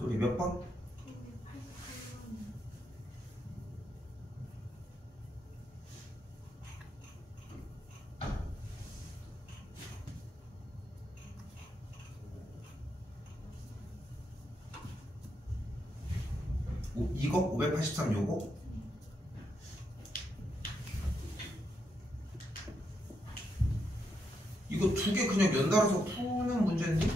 소리 몇 번? 2거? 583 요거? 이거 두 개 그냥 연달아서 푸는 문제인데?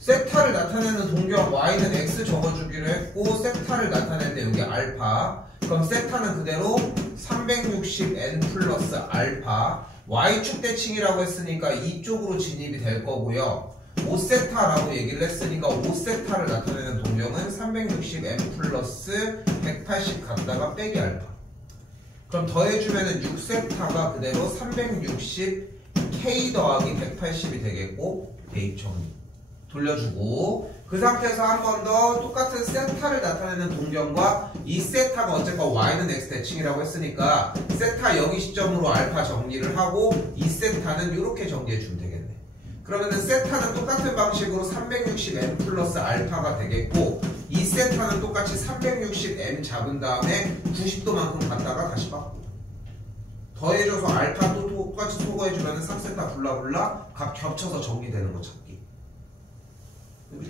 세타를 나타내는 동경 y는 x 적어주기로 했고 세타를 나타낼 때 여기 알파. 그럼 세타는 그대로 360n 플러스 알파. y축 대칭이라고 했으니까 이쪽으로 진입이 될 거고요. 5세타라고 얘기를 했으니까 5세타를 나타내는 동경은 360n 플러스 180 갔다가 빼기 알파. 그럼 더해주면은 6세타가 그대로 360k 더하기 180이 되겠고 대입 정리 돌려주고 그 상태에서 한 번 더 똑같은 세타를 나타내는 동경과 이 세타가 어쨌건 y는 x 대칭이라고 했으니까 세타 여기 시점으로 알파 정리를 하고 이 세타는 이렇게 정리해주면 되겠네. 그러면은 세타는 똑같은 방식으로 360m 플러스 알파가 되겠고 이 세타는 똑같이 360m 잡은 다음에 90도만큼 갔다가 다시 바꾸고 더해줘서 알파 또 똑같이 소거해주면 3세타 블라블라 각 겹쳐서 정리되는 거 찾기.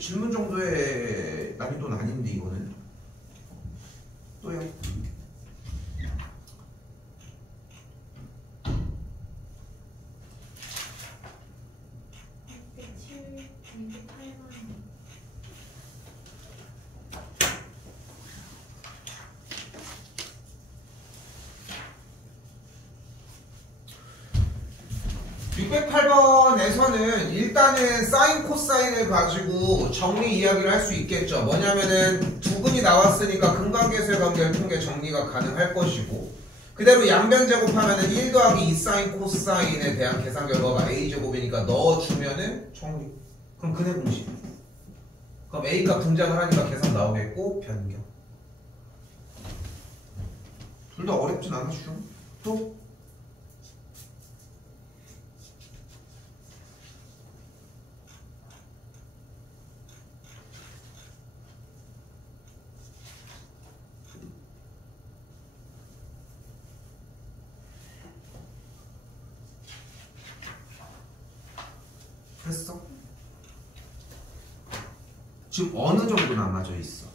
질문 정도의 난이도는 아닌데 이거는 또요. (608번에서는) 일단은 사인 코사인을 가지고 정리 이야기를 할 수 있겠죠. 뭐냐면은 두 분이 나왔으니까 근관계수의 관계를 통해 정리가 가능할 것이고 그대로 양변 제곱하면은 1 더하기 2 사인 코사인에 대한 계산 결과가 a제곱이니까 넣어주면은 정리. 그럼 근해 공식. 그럼 a가 분장을 하니까 계산 나오겠고 변경. 둘 다 어렵진 않았죠. 또 했어? 지금 어느 정도 남아져 있어?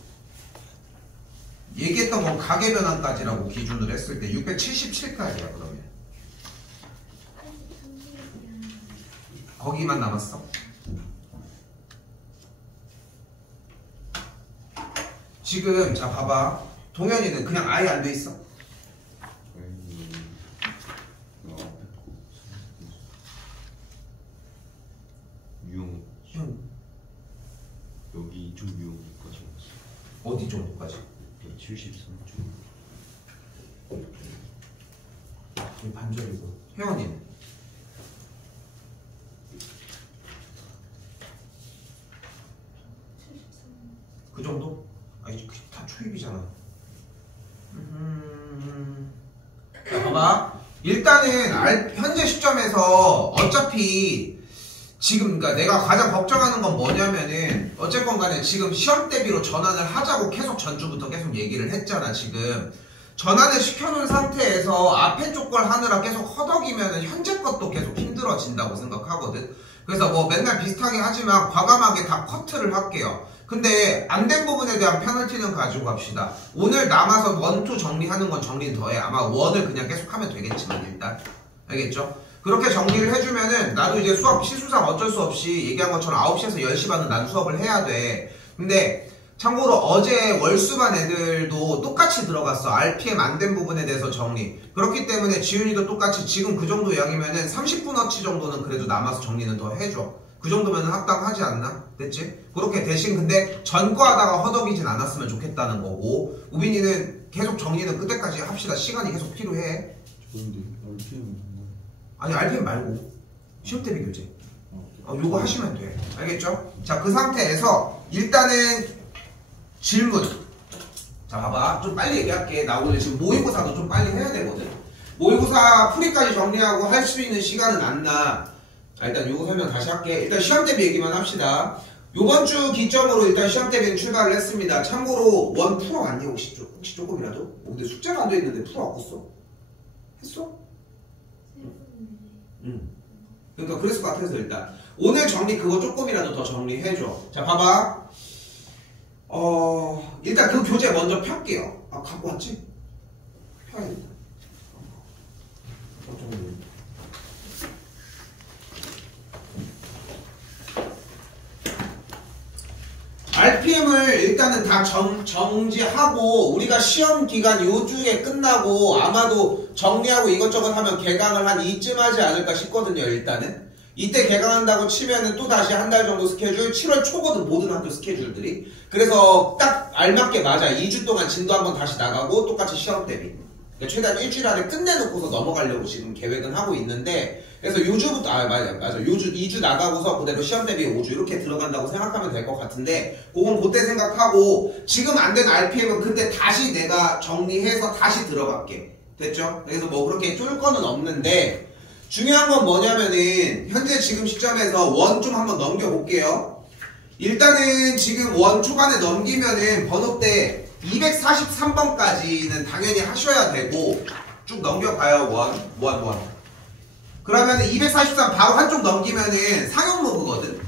얘기했던 건 가계변환까지라고 기준으로 했을 때 677까지야. 그러면 거기만 남았어? 지금 자 봐봐. 동현이는 그냥 아예 안 돼 있어? 여기 좀 유형까지 어디 정도까지? 73점. 여기 반절이고. 혜원이는? 그 정도? 아니 다 초입이잖아. 자 봐봐. 일단은 현재 시점에서 어차피 지금 그러니까 내가 가장 걱정하는 건 뭐냐면은 어쨌건 간에 지금 시험 대비로 전환을 하자고 계속 전주부터 계속 얘기를 했잖아. 지금 전환을 시켜놓은 상태에서 앞에 쪽 걸 하느라 계속 허덕이면은 현재 것도 계속 힘들어진다고 생각하거든. 그래서 뭐 맨날 비슷하게 하지만 과감하게 다 커트를 할게요. 근데 안 된 부분에 대한 페널티는 가지고 갑시다. 오늘 남아서 1, 2 정리하는 건 정리는 더해. 아마 1을 그냥 계속 하면 되겠지만 일단 알겠죠? 그렇게 정리를 해주면은 나도 이제 수업 시수상 어쩔 수 없이 얘기한 것처럼 9시에서 10시 반은 난 수업을 해야 돼. 근데 참고로 어제 월수반 애들도 똑같이 들어갔어. RPM 안 된 부분에 대해서 정리. 그렇기 때문에 지윤이도 똑같이 지금 그 정도 양이면은 30분어치 정도는 그래도 남아서 정리는 더 해줘. 그 정도면 합당하지 않나? 됐지? 그렇게 대신 근데 전과하다가 허덕이진 않았으면 좋겠다는 거고 우빈이는 계속 정리는 끝에까지 합시다. 시간이 계속 필요해. 좋은데 RPM 아니 RPM 말고 시험 대비 교재 요거 하시면 돼. 알겠죠? 자, 그 상태에서 일단은 질문. 자 봐봐. 좀 빨리 얘기할게. 나 오늘 지금 모의고사도 좀 빨리 해야 되거든. 모의고사 풀이까지 정리하고 할 수 있는 시간은 안 나. 일단 요거 설명 다시 할게. 일단 시험 대비 얘기만 합시다. 요번 주 기점으로 일단 시험 대비는 출발을 했습니다. 참고로 원 풀어왔니 혹시 조금이라도? 근데 숙제가 안 돼 있는데 풀어왔겠어? 했어? 응. 그러니까 그랬을 것 같아서 일단 오늘 정리 그거 조금이라도 더 정리해줘. 자 봐봐. 일단 그 교재 먼저 펼게요. 아 갖고 왔지? 펴야겠다. RPM을 일단은 다 정지하고 우리가 시험 기간 요주에 끝나고 아마도 정리하고 이것저것 하면 개강을 한 이쯤 하지 않을까 싶거든요. 일단은 이때 개강한다고 치면은 또 다시 한 달 정도 스케줄 7월 초거든 모든 학교 스케줄들이. 그래서 딱 알맞게 맞아. 2주 동안 진도 한번 다시 나가고 똑같이 시험 대비. 그러니까 최대한 일주일 안에 끝내놓고서 넘어가려고 지금 계획은 하고 있는데 그래서 요주부터 맞아 2주 나가고서 그대로 시험 대비 5주 이렇게 들어간다고 생각하면 될 것 같은데 그건 그때 생각하고 지금 안 된 RPM은 그때 다시 내가 정리해서 다시 들어갈게. 됐죠? 그래서 뭐 그렇게 쫄 거는 없는데 중요한 건 뭐냐면은 현재 지금 시점에서 원 좀 한번 넘겨볼게요. 일단은 지금 원 초반에 넘기면은 번호대 243번까지는 당연히 하셔야 되고 쭉 넘겨가요. 원. 그러면은 243 바로 한쪽 넘기면은 상용 로그거든.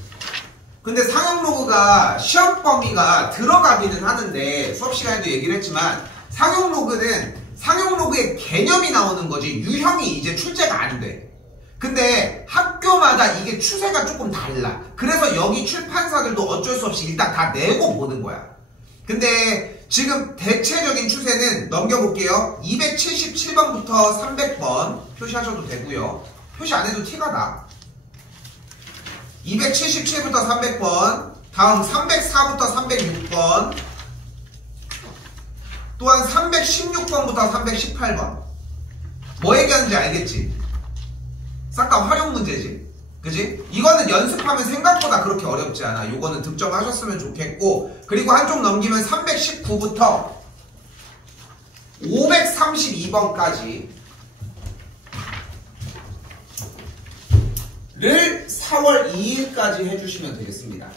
근데 상용 로그가 시험 범위가 들어가기는 하는데 수업 시간에도 얘기를 했지만 상용 로그는 상용 로그의 개념이 나오는 거지 유형이 이제 출제가 안 돼. 근데 학교마다 이게 추세가 조금 달라. 그래서 여기 출판사들도 어쩔 수 없이 일단 다 내고 보는 거야. 근데 지금 대체적인 추세는 넘겨볼게요. 277번부터 300번 표시하셔도 되고요. 표시 안 해도 티가 나. 277부터 300번, 다음 304부터 306번, 또한 316번부터 318번. 뭐 얘기하는지 알겠지? 싹 다 활용 문제지. 그지? 이거는 연습하면 생각보다 그렇게 어렵지 않아. 요거는 득점하셨으면 좋겠고 그리고 한쪽 넘기면 319부터 532번까지 를 4월 2일까지 해주시면 되겠습니다.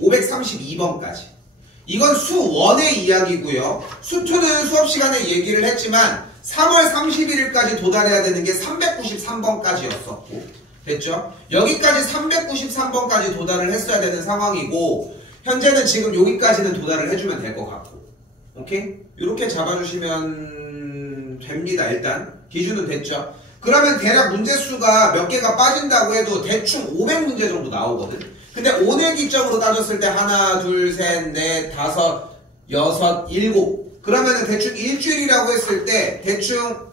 532번까지. 이건 수1의 이야기고요. 수2는 수업시간에 얘기를 했지만 3월 31일까지 도달해야 되는 게 393번까지였었고 됐죠? 여기까지 393번까지 도달을 했어야 되는 상황이고 현재는 지금 여기까지는 도달을 해주면 될 것 같고 오케이? 이렇게 잡아주시면 됩니다. 일단 기준은 됐죠? 그러면 대략 문제수가 몇 개가 빠진다고 해도 대충 500문제 정도 나오거든. 근데 오늘 기점으로 따졌을 때 하나, 둘, 셋, 넷, 다섯, 여섯, 일곱 그러면은 대충 일주일이라고 했을 때 대충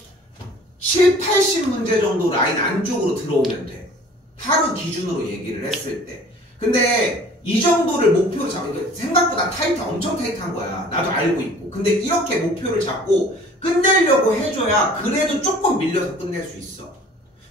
7, 80문제 정도 라인 안쪽으로 들어오면 돼. 하루 기준으로 얘기를 했을 때. 근데 이 정도를 목표로 잡으니까 생각보다 엄청 타이트한 거야. 나도 알고 있고. 근데 이렇게 목표를 잡고 끝내려고 해줘야 그래도 조금 밀려서 끝낼 수 있어.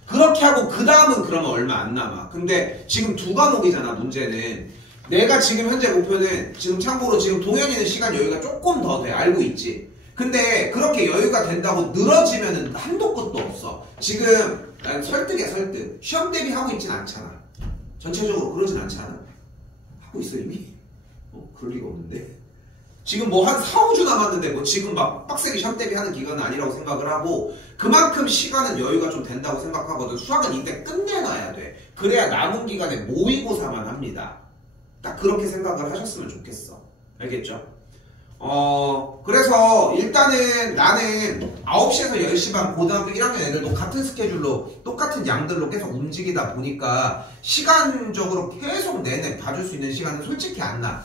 그렇게 하고 그 다음은 그러면 얼마 안 남아. 근데 지금 두 과목이잖아 문제는. 내가 지금 현재 목표는 지금 참고로 지금 동현이는 시간 여유가 조금 더 돼. 알고 있지. 근데 그렇게 여유가 된다고 늘어지면은 한도 끝도 없어. 지금 난 설득이야 설득. 시험 대비하고 있진 않잖아. 전체적으로 그러진 않잖아. 하고 있어 이미? 그럴 리가 없는데. 지금 뭐 한 4, 5주 남았는데 뭐 지금 막 빡세게 시험 대비하는 기간은 아니라고 생각을 하고 그만큼 시간은 여유가 좀 된다고 생각하거든. 수학은 이때 끝내놔야 돼. 그래야 남은 기간에 모의고사만 합니다. 딱 그렇게 생각을 하셨으면 좋겠어. 알겠죠? 그래서 일단은 나는 9시에서 10시 반 고등학교 1학년 애들도 같은 스케줄로 똑같은 양들로 계속 움직이다 보니까 시간적으로 계속 내내 봐줄 수 있는 시간은 솔직히 안 나.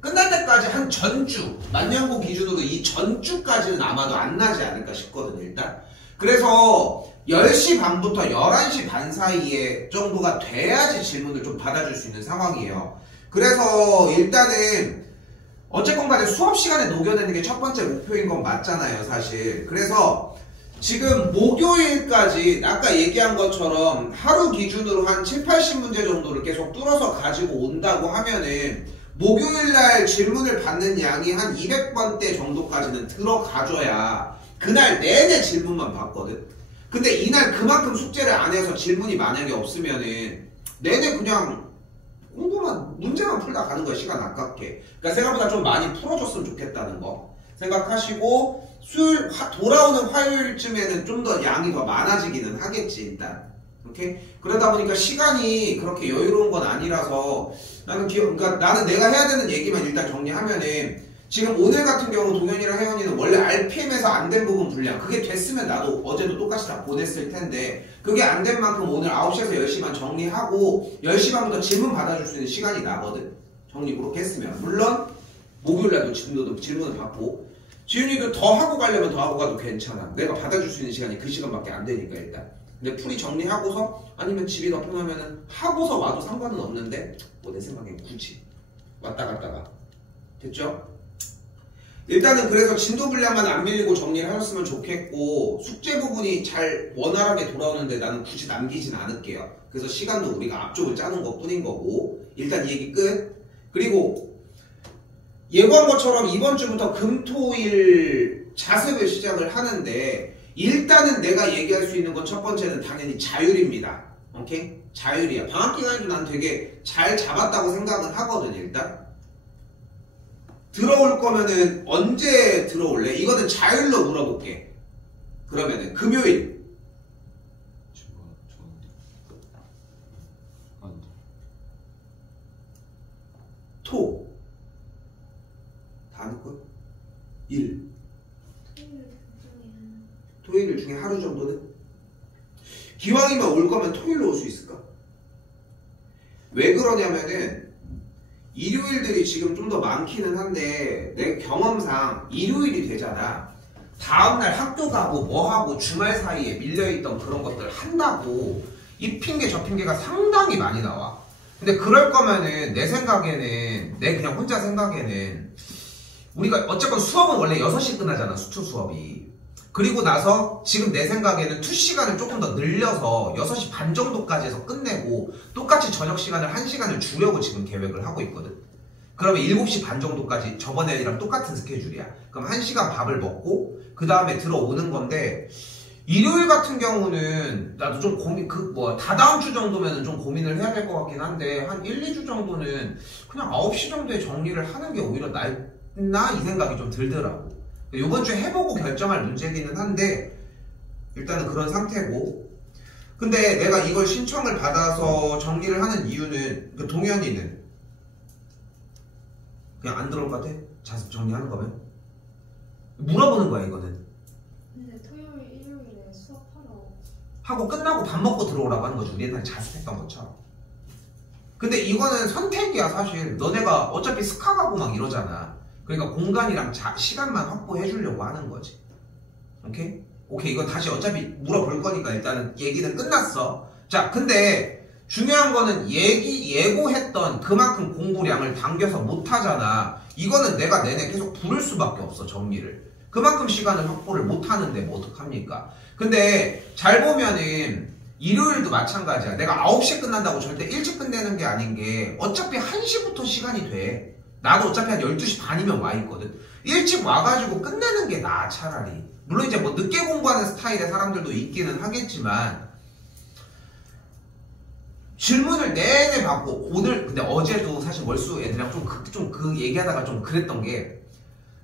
끝날 때까지 한 전주, 만년고 기준으로 이 전주까지는 아마도 안 나지 않을까 싶거든, 일단. 그래서 10시 반부터 11시 반 사이에 정도가 돼야지 질문을 좀 받아줄 수 있는 상황이에요. 그래서 일단은 어쨌건 간에 수업 시간에 녹여내는 게 첫 번째 목표인 건 맞잖아요, 사실. 그래서 지금 목요일까지 아까 얘기한 것처럼 하루 기준으로 한 7, 80문제 정도를 계속 뚫어서 가지고 온다고 하면은 목요일날 질문을 받는 양이 한 200번대 정도까지는 들어가줘야 그날 내내 질문만 받거든. 근데 이날 그만큼 숙제를 안 해서 질문이 만약에 없으면은 내내 그냥 공부만 문제만 풀다 가는 거야. 시간 아깝게. 그러니까 생각보다 좀 많이 풀어줬으면 좋겠다는 거 생각하시고 수요일 돌아오는 화요일쯤에는 좀 더 양이 더 많아지기는 하겠지 일단. 오케이? 그러다 보니까 시간이 그렇게 여유로운 건 아니라서 그러니까 나는 내가 해야 되는 얘기만 일단 정리하면은 지금 오늘 같은 경우 동현이랑 혜연이는 원래 RPM에서 안 된 부분 분량 그게 됐으면 나도 어제도 똑같이 다 보냈을 텐데 그게 안 된 만큼 오늘 9시에서 10시만 정리하고 10시 반부터 질문 받아줄 수 있는 시간이 나거든. 정리 그렇게 했으면. 물론 목요일날도 질문을 받고 지윤이도 더 하고 가려면 더 하고 가도 괜찮아. 내가 받아줄 수 있는 시간이 그 시간밖에 안 되니까 일단. 근데 풀이 정리하고서 아니면 집이 더 편하면은 하고서 와도 상관은 없는데 뭐 내 생각엔 굳이 왔다 갔다가 됐죠? 일단은 그래서 진도 분량만 안 밀리고 정리를 하셨으면 좋겠고 숙제 부분이 잘 원활하게 돌아오는데 나는 굳이 남기진 않을게요. 그래서 시간도 우리가 앞쪽을 짜는 것 뿐인 거고 일단 이 얘기 끝. 그리고 예고한 것처럼 이번 주부터 금토일 자습을 시작을 하는데 일단은 내가 얘기할 수 있는 건 첫 번째는 당연히 자율입니다. 오케이? 자율이야. 방학 기간에도 난 되게 잘 잡았다고 생각은 하거든 일단. 들어올 거면은 언제 들어올래? 이거는 자율로 물어볼게. 그러면은 금요일. 토. 다 할 걸? 일. 토요일 중에 하루 정도는? 기왕이면 올 거면 토요일로 올 수 있을까? 왜 그러냐면은 일요일들이 지금 좀 더 많기는 한데 내 경험상 일요일이 되잖아. 다음날 학교 가고 뭐하고 주말 사이에 밀려있던 그런 것들 한다고 이 핑계 저 핑계가 상당히 많이 나와. 근데 그럴 거면은 내 생각에는 내 그냥 혼자 생각에는 우리가 어쨌건 수업은 원래 6시 끝나잖아. 수투 수업이. 그리고 나서 지금 내 생각에는 투 시간을 조금 더 늘려서 6시 반 정도까지 해서 끝내고 똑같이 저녁 시간을 1시간을 주려고 지금 계획을 하고 있거든. 그러면 7시 반 정도까지 저번에랑 똑같은 스케줄이야. 그럼 1시간 밥을 먹고 그 다음에 들어오는 건데 일요일 같은 경우는 나도 좀 고민 다다음 주 정도면은 좀 고민을 해야 될 것 같긴 한데 한 1, 2주 정도는 그냥 9시 정도에 정리를 하는 게 오히려 낫나 이 생각이 좀 들더라고. 이번 주에 해보고 결정할 문제기는 한데 일단은 그런 상태고. 근데 내가 이걸 신청을 받아서 정리를 하는 이유는 동현이는 그냥 안 들어올 것 같아? 자습 정리하는 거면? 물어보는 거야 이거는. 근데 토요일, 일요일에 수업하러 하고 끝나고 밥 먹고 들어오라고 하는 거지. 우리 옛날에 자습했던 것처럼. 근데 이거는 선택이야 사실. 너네가 어차피 스카 가고 막 이러잖아. 그러니까 공간이랑 시간만 확보해 주려고 하는 거지. 오케이? 오케이, 이거 다시 어차피 물어볼 거니까 일단은 얘기는 끝났어. 자, 근데 중요한 거는 예고했던 그만큼 공부량을 당겨서 못 하잖아. 이거는 내가 내내 계속 부를 수밖에 없어, 정리를. 그만큼 시간을 확보를 못 하는데 뭐 어떡합니까? 근데 잘 보면은 일요일도 마찬가지야. 내가 9시에 끝난다고 절대 일찍 끝내는 게 아닌 게 어차피 1시부터 시간이 돼. 나도 어차피 한 12시 반이면 와 있거든. 일찍 와가지고 끝내는 게 나아 차라리. 물론 이제 뭐 늦게 공부하는 스타일의 사람들도 있기는 하겠지만 질문을 내내 받고 오늘 근데 어제도 사실 월수 애들이랑 좀 그 얘기하다가 좀 그랬던 게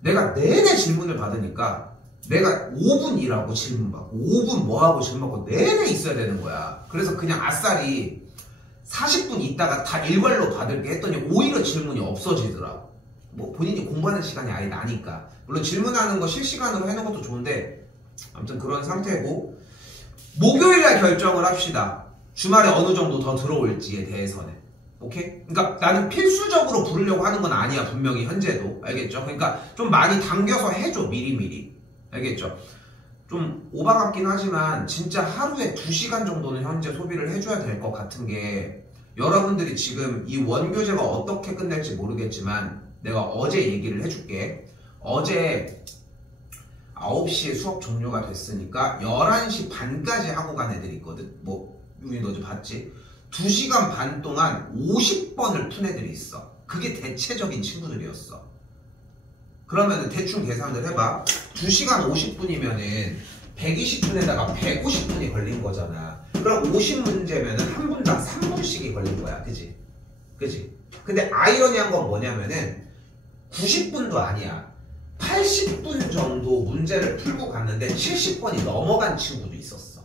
내가 내내 질문을 받으니까 내가 5분 일하고 질문 받고 5분 뭐하고 질문 받고 내내 있어야 되는 거야. 그래서 그냥 아싸리 40분 있다가 다 일괄로 받을게 했더니 오히려 질문이 없어지더라. 뭐 본인이 공부하는 시간이 아예 나니까. 물론 질문하는 거 실시간으로 해놓은 것도 좋은데 아무튼 그런 상태고 목요일날 결정을 합시다. 주말에 어느 정도 더 들어올지에 대해서는. 오케이? 그러니까 나는 필수적으로 부르려고 하는 건 아니야. 분명히 현재도. 알겠죠? 그러니까 좀 많이 당겨서 해줘. 미리미리. 알겠죠? 좀 오바 같긴 하지만 진짜 하루에 2시간 정도는 현재 소비를 해줘야 될 것 같은 게 여러분들이 지금 이 원교재가 어떻게 끝낼지 모르겠지만 내가 어제 얘기를 해줄게. 어제 9시에 수업 종료가 됐으니까 11시 반까지 하고 간 애들이 있거든. 뭐 유민도 어제 봤지? 2시간 반 동안 50번을 푼 애들이 있어. 그게 대체적인 친구들이었어. 그러면 대충 계산을 해봐. 2시간 50분이면은 120분에다가 150분이 걸린 거잖아. 그럼 50문제면은 한 분당 3분씩이 걸린 거야. 그지? 그지? 근데 아이러니한 건 뭐냐면은 90분도 아니야. 80분 정도 문제를 풀고 갔는데 70번이 넘어간 친구도 있었어.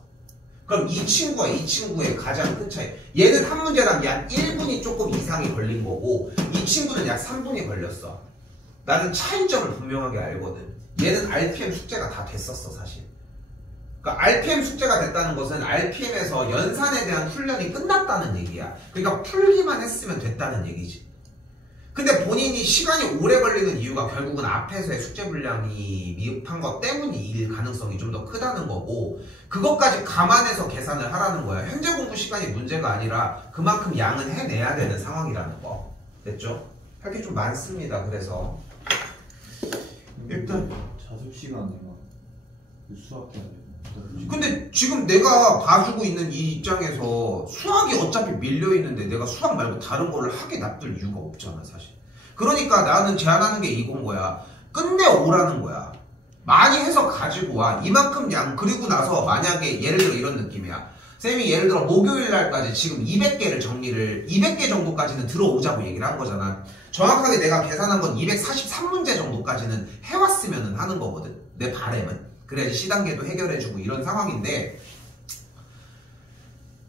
그럼 이 친구의 가장 큰 차이. 얘는 한 문제당 약 1분이 조금 이상이 걸린 거고 이 친구는 약 3분이 걸렸어. 나는 차이점을 분명하게 알거든. 얘는 RPM 숙제가 다 됐었어 사실. 그러니까 RPM 숙제가 됐다는 것은 RPM에서 연산에 대한 훈련이 끝났다는 얘기야. 그러니까 풀기만 했으면 됐다는 얘기지. 근데 본인이 시간이 오래 걸리는 이유가 결국은 앞에서의 숙제 분량이 미흡한 것 때문일 가능성이 좀 더 크다는 거고 그것까지 감안해서 계산을 하라는 거야. 현재 공부 시간이 문제가 아니라 그만큼 양은 해내야 되는 상황이라는 거. 됐죠? 할 게 좀 많습니다. 그래서 일단 자습 시간에 막 수학해야 되고. 근데 지금 내가 봐주고 있는 이 입장에서 수학이 어차피 밀려있는데 내가 수학 말고 다른 거를 하게 놔둘 이유가 없잖아 사실. 그러니까 나는 제안하는 게 이건 거야. 끝내오라는 거야. 많이 해서 가지고 와. 이만큼 양. 그리고 나서 만약에 예를 들어 이런 느낌이야. 쌤이 예를 들어 목요일 날까지 지금 200개 정도까지는 들어오자고 얘기를 한 거잖아. 정확하게 내가 계산한 건 243문제 정도까지는 해왔으면 하는 거거든. 내 바람은. 그래야지 C단계도 해결해주고 이런 상황인데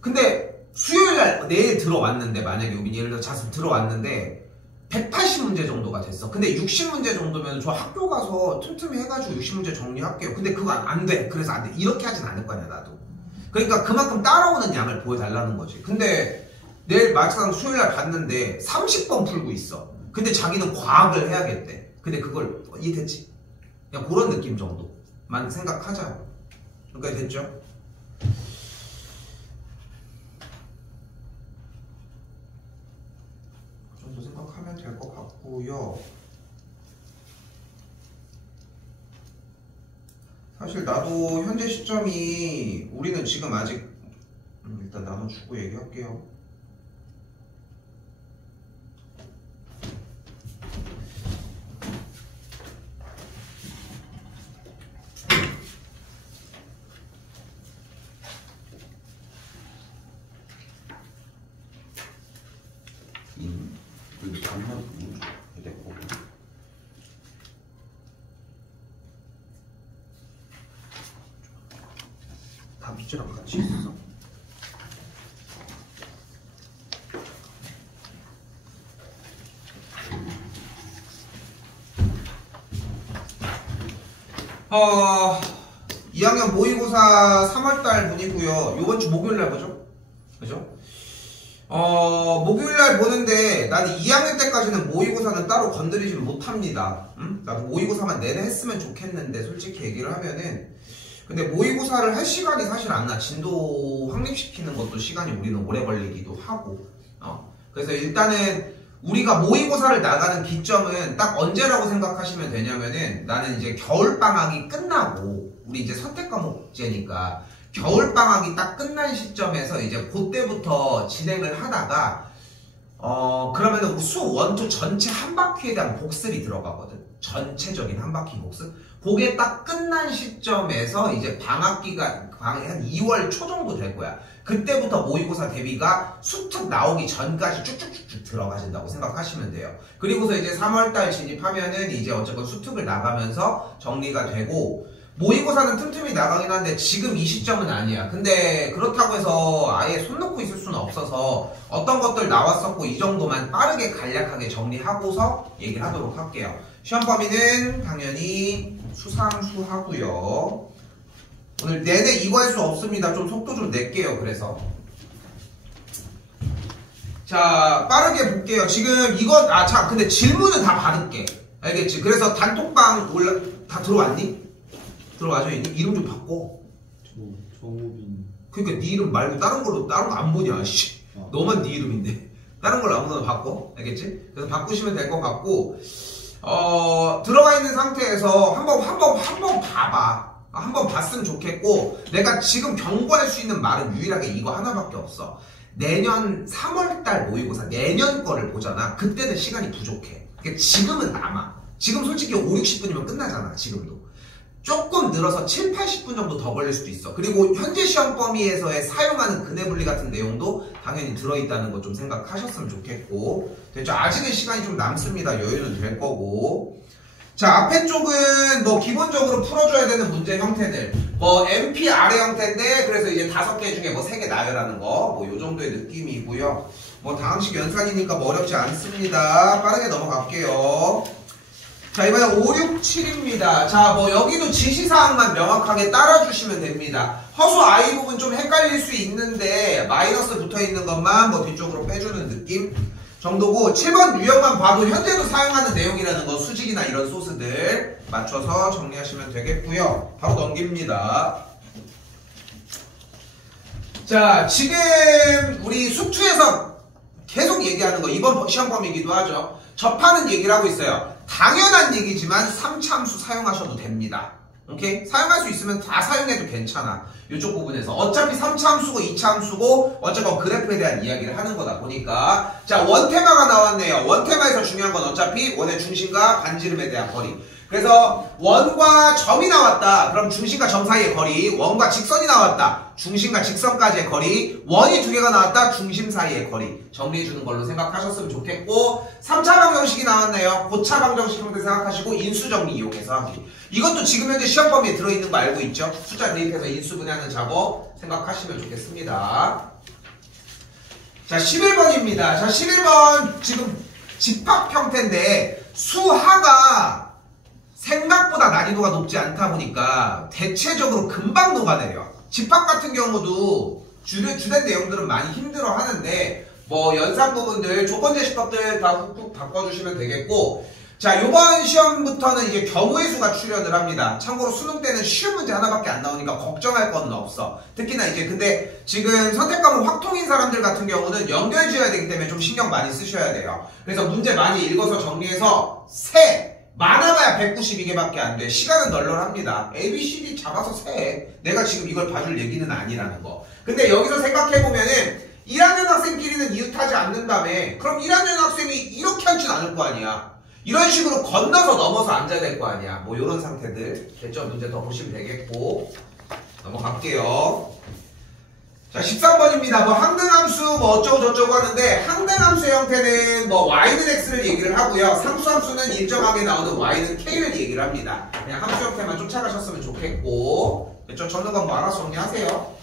근데 수요일날 내일 들어왔는데 만약에 여기 예를 들어 자습 들어왔는데 180문제 정도가 됐어. 근데 60문제 정도면 저 학교 가서 틈틈이 해가지고 60문제 정리할게요. 근데 그거 안 돼. 그래서 안 돼. 이렇게 하진 않을 거냐 나도. 그러니까 그만큼 따라오는 양을 보여달라는 거지. 근데 내일 막상 수요일날 봤는데 30번 풀고 있어. 근데 자기는 과학을 해야겠대. 근데 그걸 이해됐지? 그냥 그런 느낌 정도만 생각하자. 그러니까 됐죠? 그 정도 생각하면 될 것 같고요. 사실 나도 현재 시점이 우리는 지금 아직 일단 나눠주고 얘기할게요. 그리고 반만 됐고 다 밑줄랑 같이 있어. 어, 2학년 모의고사 3월달 분이고요. 요번 주 목요일날 보죠? 그죠? 목요일날 보는데 나는 2학년 때까지는 모의고사는 따로 건드리지 못합니다. 나도 모의고사만 내내 했으면 좋겠는데 솔직히 얘기를 하면은 근데 모의고사를 할 시간이 사실 안 나. 진도 확립시키는 것도 시간이 우리는 오래 걸리기도 하고 그래서 일단은 우리가 모의고사를 나가는 기점은 딱 언제라고 생각하시면 되냐면은 나는 이제 겨울방학이 끝나고 우리 이제 선택과목제니까 겨울방학이 딱 끝난 시점에서 이제 그때부터 진행을 하다가 그러면은 수업 1, 2 전체 한 바퀴에 대한 복습이 들어가거든. 전체적인 한 바퀴 복습. 그게 딱 끝난 시점에서 이제 방학이 한 2월 초 정도 될 거야. 그때부터 모의고사 대비가 수특 나오기 전까지 쭉쭉쭉쭉 들어가진다고 생각하시면 돼요. 그리고서 이제 3월달 진입하면은 이제 어쨌건 수특을 나가면서 정리가 되고 모의고사는 틈틈이 나가긴 한데 지금 이 시점은 아니야. 근데 그렇다고 해서 아예 손 놓고 있을 수는 없어서 어떤 것들 나왔었고 이 정도만 빠르게 간략하게 정리하고서 얘기를 하도록 할게요. 시험 범위는 당연히 수상수 하고요. 오늘 내내 이거 할 수 없습니다. 좀 속도 좀 낼게요. 그래서 자 빠르게 볼게요. 지금 이거 자 근데 질문은 다 받을게. 알겠지? 그래서 단톡방 다 들어왔니? 들어와줘. 이름 좀 바꿔. 정우빈. 그러니까 네 이름 말고 다른 거 안 보냐? 씨. 너만 네 이름인데 다른 걸 아무거나 바꿔. 알겠지? 그래서 바꾸시면 될 것 같고 들어가 있는 상태에서 한번 봐봐. 한번 봤으면 좋겠고 내가 지금 경고할 수 있는 말은 유일하게 이거 하나밖에 없어. 내년 3월달 모의고사 내년 거를 보잖아. 그때는 시간이 부족해. 그러니까 지금은 남아. 지금 솔직히 5, 60분이면 끝나잖아. 지금도. 조금 늘어서 7, 80분 정도 더 걸릴 수도 있어. 그리고 현재 시험 범위에서의 사용하는 근해 분리 같은 내용도 당연히 들어있다는 거 좀 생각하셨으면 좋겠고. 됐죠? 아직은 시간이 좀 남습니다. 여유는 될 거고. 자, 앞에 쪽은 뭐 기본적으로 풀어줘야 되는 문제 형태들. 뭐 MP 아래 형태인데 그래서 이제 5개 중에 뭐 3개 나열하는 거. 뭐 요 정도의 느낌이고요. 뭐 다항식 연산이니까 뭐 어렵지 않습니다. 빠르게 넘어갈게요. 자, 이번에 5, 6, 7입니다. 자, 뭐 여기도 지시사항만 명확하게 따라주시면 됩니다. 허수 I 부분 좀 헷갈릴 수 있는데 마이너스 붙어있는 것만 뭐 뒤쪽으로 빼주는 느낌 정도고, 7번 유형만 봐도 현재도 사용하는 내용이라는 거, 수직이나 이런 소스들 맞춰서 정리하시면 되겠고요. 바로 넘깁니다. 자, 지금 우리 숙투에서 계속 얘기하는 거, 이번 시험 범위이기도 하죠. 접하는 얘기를 하고 있어요. 당연한 얘기지만 3차함수 사용하셔도 됩니다. 오케이? 사용할 수 있으면 다 사용해도 괜찮아. 이쪽 부분에서 어차피 3차함수고 2차함수고 어차피 그래프에 대한 이야기를 하는 거다 보니까. 자, 원테마가 나왔네요. 원테마에서 중요한 건 어차피 원의 중심과 반지름에 대한 거리. 그래서 원과 점이 나왔다. 그럼 중심과 점 사이의 거리. 원과 직선이 나왔다. 중심과 직선까지의 거리. 원이 2개가 나왔다. 중심 사이의 거리. 정리해주는 걸로 생각하셨으면 좋겠고, 3차 방정식이 나왔네요. 고차 방정식 형태 생각하시고 인수정리 이용해서 하기. 이것도 지금 현재 시험 범위에 들어있는 거 알고 있죠? 숫자 대입해서 인수분해하는 작업 생각하시면 좋겠습니다. 자, 11번입니다. 자, 11번 지금 집합 형태인데 수하가 생각보다 난이도가 높지 않다 보니까 대체적으로 금방 녹아내려. 집합 같은 경우도 주된 내용들은 많이 힘들어 하는데 뭐 연산 부분들, 조건 제시법들 다 훅훅 바꿔주시면 되겠고. 자, 요번 시험부터는 이제 경우의 수가 출현을 합니다. 참고로 수능 때는 쉬운 문제 하나밖에 안 나오니까 걱정할 건 없어. 특히나 이제 근데 지금 선택 과목 확통인 사람들 같은 경우는 연결 지어야 되기 때문에 좀 신경 많이 쓰셔야 돼요. 그래서 문제 많이 읽어서 정리해서 많아봐야 192개밖에 안 돼. 시간은 널널합니다. A, B, C, D 잡아서 세. 내가 지금 이걸 봐줄 얘기는 아니라는 거. 근데 여기서 생각해보면은 1학년 학생끼리는 이웃하지 않는다며. 그럼 1학년 학생이 이렇게 앉진 않을 거 아니야. 이런 식으로 건너서 넘어서 앉아야 될 거 아니야. 뭐 이런 상태들. 됐죠? 문제 더 보시면 되겠고. 넘어갈게요. 자, 13번입니다. 뭐 항등함수 뭐 어쩌고 저쩌고 하는데, 항등함수의 형태는 뭐 y는 x를 얘기를 하고요. 상수함수는 일정하게 나오는 y는 k를 얘기를 합니다. 그냥 함수 형태만 쫓아가셨으면 좋겠고. 됐죠? 적는 건 뭐 알아서 정리하세요.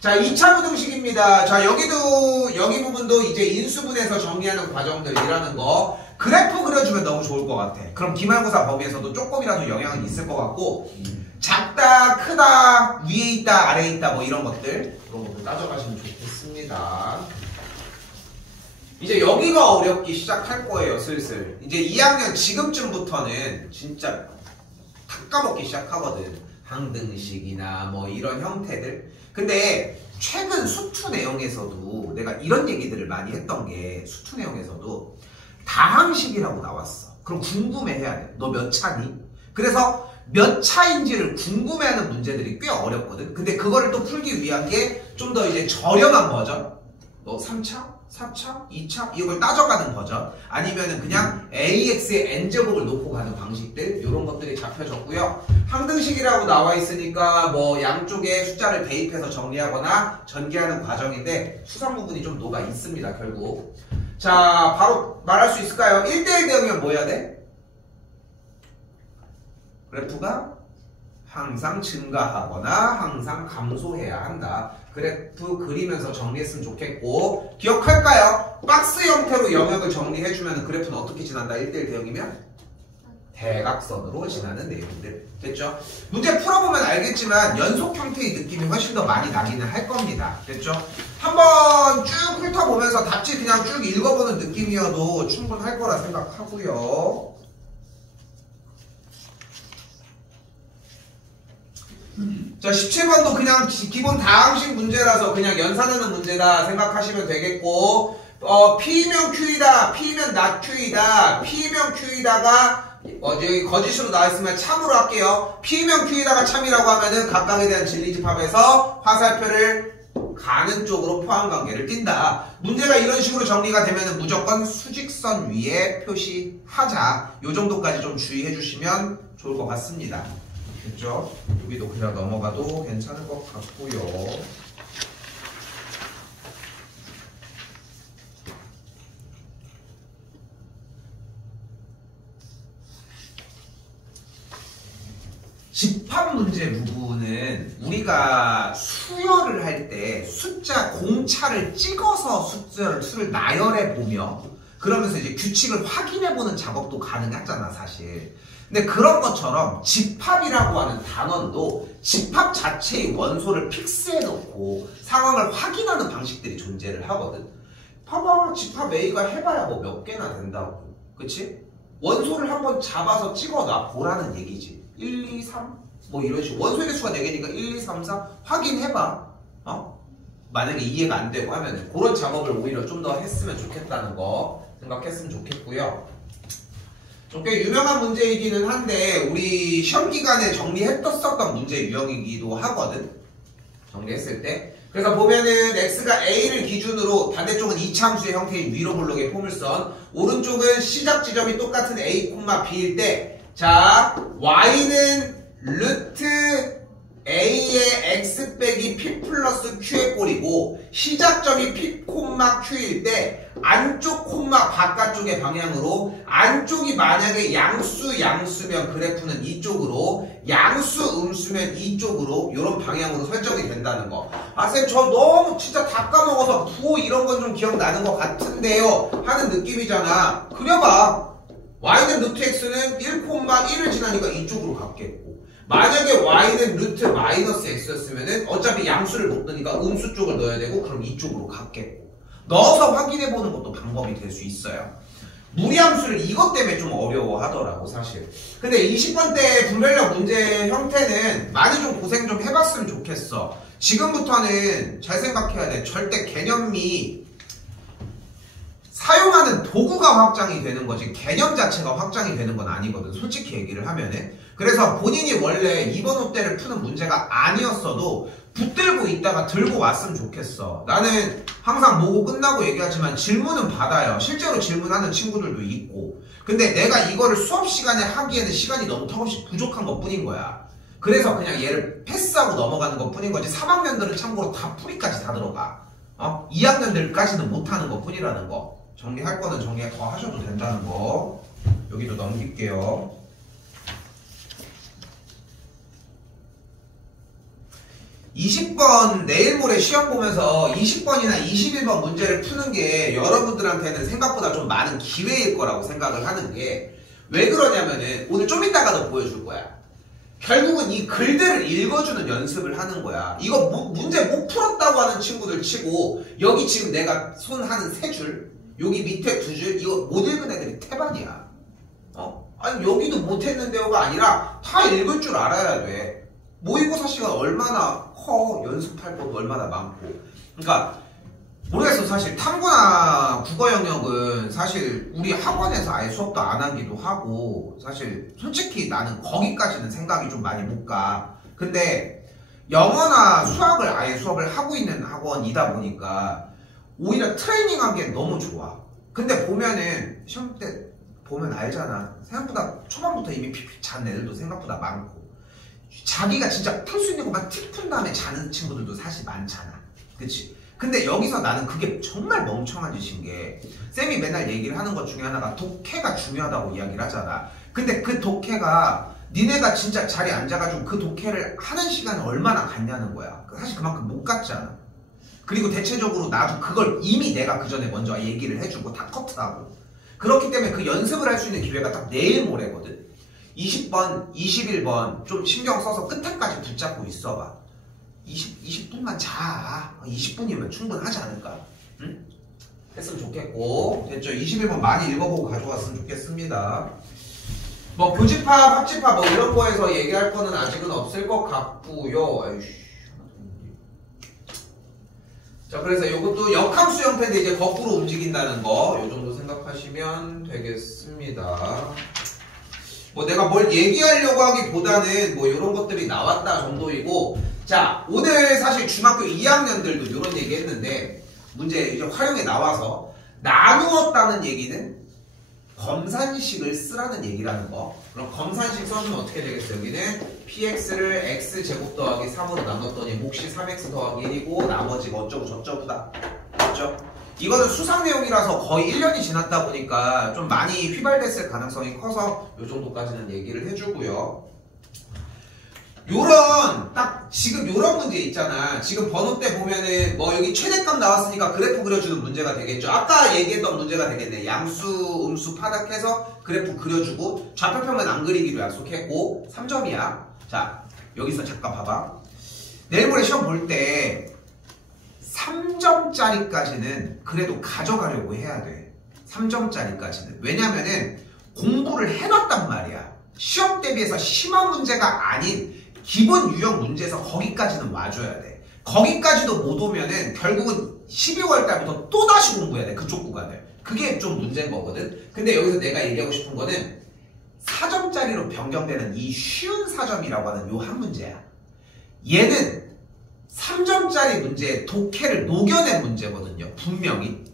자, 2차 부등식입니다. 자, 여기 부분도 이제 인수분해서 정리하는 과정들이라는 거. 그래프 그려주면 너무 좋을 것 같아. 그럼 기말고사 범위에서도 조금이라도 영향은 있을 것 같고, 작다, 크다, 위에 있다, 아래에 있다, 뭐 이런 것들 따져가시면 좋겠습니다. 이제 여기가 어렵기 시작할 거예요, 슬슬. 이제 2학년 지금쯤부터는 진짜 다 까먹기 시작하거든. 항등식이나 뭐 이런 형태들. 근데 최근 수투 내용에서도 내가 이런 얘기들을 많이 했던 게, 수투 내용에서도 다항식이라고 나왔어. 그럼 궁금해해야 돼. 너 몇 차니? 그래서 몇 차인지를 궁금해하는 문제들이 꽤 어렵거든. 근데 그거를 또 풀기 위한 게 좀 더 이제 저렴한 버전. 너 3차? 4차? 2차? 이걸 따져가는 버전. 아니면은 그냥 AX의 N제곱을 놓고 가는 방식들. 이런 것들이 잡혀졌고요. 항등식이라고 나와 있으니까 뭐 양쪽에 숫자를 대입해서 정리하거나 전개하는 과정인데 수상 부분이 좀 녹아 있습니다, 결국. 자, 바로 말할 수 있을까요? 1대1 대응이면 뭐 해야 돼? 그래프가 항상 증가하거나 항상 감소해야 한다. 그래프 그리면서 정리했으면 좋겠고, 기억할까요? 박스 형태로 영역을 정리해주면 그래프는 어떻게 지난다? 1대1 대응이면 대각선으로 지나는 내용들. 됐죠? 문제 풀어보면 알겠지만 연속 형태의 느낌이 훨씬 더 많이 나기는 할 겁니다. 됐죠? 한번 쭉 훑어보면서 답지 그냥 쭉 읽어보는 느낌이어도 충분할 거라 생각하고요. 자, 17번도 그냥 기본 다항식 문제라서 그냥 연산하는 문제다 생각하시면 되겠고, P면 Q이다, P면 not Q이다, P면 Q이다가 여기 거짓으로 나와있으면 참으로 할게요. P면 Q이다가 참이라고 하면은 각각에 대한 진리집합에서 화살표를 가는 쪽으로 포함관계를 띈다. 문제가 이런 식으로 정리가 되면은 무조건 수직선 위에 표시하자. 요 정도까지 좀 주의해 주시면 좋을 것 같습니다. 됐죠? 여기도 그냥 넘어가도 괜찮을 것 같고요. 집합 문제 부분은 우리가 수열을 할 때 숫자 공차를 찍어서 수를 나열해 보며 그러면서 이제 규칙을 확인해 보는 작업도 가능하잖아 사실. 근데 그런 것처럼 집합이라고 하는 단원도 집합 자체의 원소를 픽스해 놓고 상황을 확인하는 방식들이 존재를 하거든. 봐봐, 집합 A가 해봐야 뭐 몇 개나 된다고, 그치? 원소를 한번 잡아서 찍어놔 보라는 얘기지. 1, 2, 3 뭐 이런 식으로 원소의 개수가 4개니까 1, 2, 3, 4 확인해봐. 만약에 이해가 안 되고 하면 그런 작업을 오히려 좀 더 했으면 좋겠다는 거 생각했으면 좋겠고요. 좀 꽤 유명한 문제이기는 한데 우리 시험 기간에 정리했었던 문제 유형이기도 하거든. 정리했을 때. 그래서 보면은 x가 a를 기준으로 반대쪽은 이차함수의 형태인 위로 블록의 포물선, 오른쪽은 시작 지점이 똑같은 a, b일 때 자, y는 루트 a의 x 빼기 p 플러스 q의 꼴이고 시작점이 p, q일 때 안쪽 콤마 바깥쪽의 방향으로 안쪽이 만약에 양수면 그래프는 이쪽으로 양수 음수면 이쪽으로 이런 방향으로 설정이 된다는 거. 아 쌤 저 너무 진짜 다 까먹어서 부호 이런 건 좀 기억나는 것 같은데요 하는 느낌이잖아. 그려봐. y는 루트 x는 1,1을 지나니까 이쪽으로 갔겠고 만약에 y는 루트 마이너스 x였으면은 어차피 양수를 못 넣으니까 음수 쪽을 넣어야 되고 그럼 이쪽으로 갔겠고 넣어서 확인해보는 것도 방법이 될 수 있어요. 무리함수를 이것 때문에 좀 어려워하더라고 사실. 근데 20번 때 분별력 문제 형태는 많이 좀 고생 좀 해봤으면 좋겠어. 지금부터는 잘 생각해야 돼. 절대 개념이 사용하는 도구가 확장이 되는 거지 개념 자체가 확장이 되는 건 아니거든 솔직히 얘기를 하면은. 그래서 본인이 원래 2번 옵대를 푸는 문제가 아니었어도 붙들고 있다가 들고 왔으면 좋겠어. 나는 항상 모고 끝나고 얘기하지만 질문은 받아요. 실제로 질문하는 친구들도 있고. 근데 내가 이거를 수업 시간에 하기에는 시간이 너무 턱없이 부족한 것 뿐인 거야. 그래서 그냥 얘를 패스하고 넘어가는 것 뿐인 거지 3학년들은 참고로 다 풀이까지 다 들어가. 2학년들까지는 못하는 것 뿐이라는 거. 정리할 거는 정리 더 하셔도 된다는 거. 여기도 넘길게요. 20번 내일 모레 시험 보면서 20번이나 21번 문제를 푸는 게 여러분들한테는 생각보다 좀 많은 기회일 거라고 생각을 하는 게 왜 그러냐면은 오늘 좀 이따가도 보여줄 거야. 결국은 이 글들을 읽어주는 연습을 하는 거야. 이거 문제 못 풀었다고 하는 친구들 치고 여기 지금 내가 손 하는 3줄 여기 밑에 2줄 이거 못 읽은 애들이 태반이야. 아니 여기도 못했는데요가 아니라 다 읽을 줄 알아야 돼. 모의고사 시간 얼마나 커 연습할 것도 얼마나 많고. 그러니까 모르겠어. 사실 탐구나 국어 영역은 사실 우리 학원에서 아예 수업도 안 하기도 하고 사실 솔직히 나는 거기까지는 생각이 좀 많이 못 가. 근데 영어나 수학을 아예 수업을 하고 있는 학원이다 보니까 오히려 트레이닝 하기엔 너무 좋아. 근데 보면은 시험 때 보면 알잖아. 생각보다 초반부터 이미 픽픽 잔 애들도 생각보다 많고 자기가 진짜 풀 수 있는 것만 틱 푼 다음에 자는 친구들도 사실 많잖아. 그치? 근데 여기서 나는 그게 정말 멍청한 짓인 게 쌤이 맨날 얘기를 하는 것 중에 하나가 독해가 중요하다고 이야기를 하잖아. 근데 그 독해가 니네가 진짜 자리에 앉아가지고 그 독해를 하는 시간이 얼마나 갔냐는 거야. 사실 그만큼 못 갔잖아. 그리고 대체적으로 나도 그걸 이미 내가 그 전에 먼저 얘기를 해주고 다 커트하고 그렇기 때문에 그 연습을 할 수 있는 기회가 딱 내일 모레거든. 20번, 21번 좀 신경 써서 끝에까지 붙잡고 있어봐. 20분만 자. 20분이면 충분하지 않을까? 응? 했으면 좋겠고. 됐죠? 21번 많이 읽어보고 가져갔으면 좋겠습니다. 뭐 교집합, 합집합 뭐 이런 거에서 얘기할 거는 아직은 없을 것 같고요. 아이씨. 자, 그래서 이것도 역함수 형태인데 이제 거꾸로 움직인다는 거, 요 정도 생각하시면 되겠습니다. 뭐 내가 뭘 얘기하려고 하기보다는 뭐 이런 것들이 나왔다 정도이고, 자, 오늘 사실 중학교 2학년들도 이런 얘기 했는데, 문제 이제 활용에 나와서 나누었다는 얘기는 검산식을 쓰라는 얘기라는 거. 그럼 검산식 써주면 어떻게 되겠어요? 여기는 px를 x제곱 더하기 3으로 나눴더니 몫이 3x 더하기 1이고 나머지가 어쩌고 저쩌고다. 맞죠? 이거는 수상 내용이라서 거의 1년이 지났다 보니까 좀 많이 휘발됐을 가능성이 커서 이 정도까지는 얘기를 해주고요. 요런 딱 지금 요런 문제 있잖아. 지금 번호 때 보면은 뭐 여기 최대값 나왔으니까 그래프 그려주는 문제가 되겠죠. 아까 얘기했던 문제가 되겠네. 양수 음수 파악해서 그래프 그려주고 좌표평면 안 그리기로 약속했고 3점이야. 자 여기서 잠깐 봐봐. 내일 모레 시험 볼 때 3점짜리까지는 그래도 가져가려고 해야 돼. 3점짜리까지는. 왜냐면은 공부를 해놨단 말이야. 시험 대비해서 심한 문제가 아닌 기본 유형 문제에서 거기까지는 와줘야 돼. 거기까지도 못 오면은 결국은 12월 달부터 또다시 공부해야 돼. 그쪽 구간을. 그게 좀 문제인 거거든. 근데 여기서 내가 얘기하고 싶은 거는 4점짜리로 변경되는 이 쉬운 4점이라고 하는 요 한 문제야. 얘는 3점짜리 문제에 독해를 녹여낸 문제거든요. 분명히.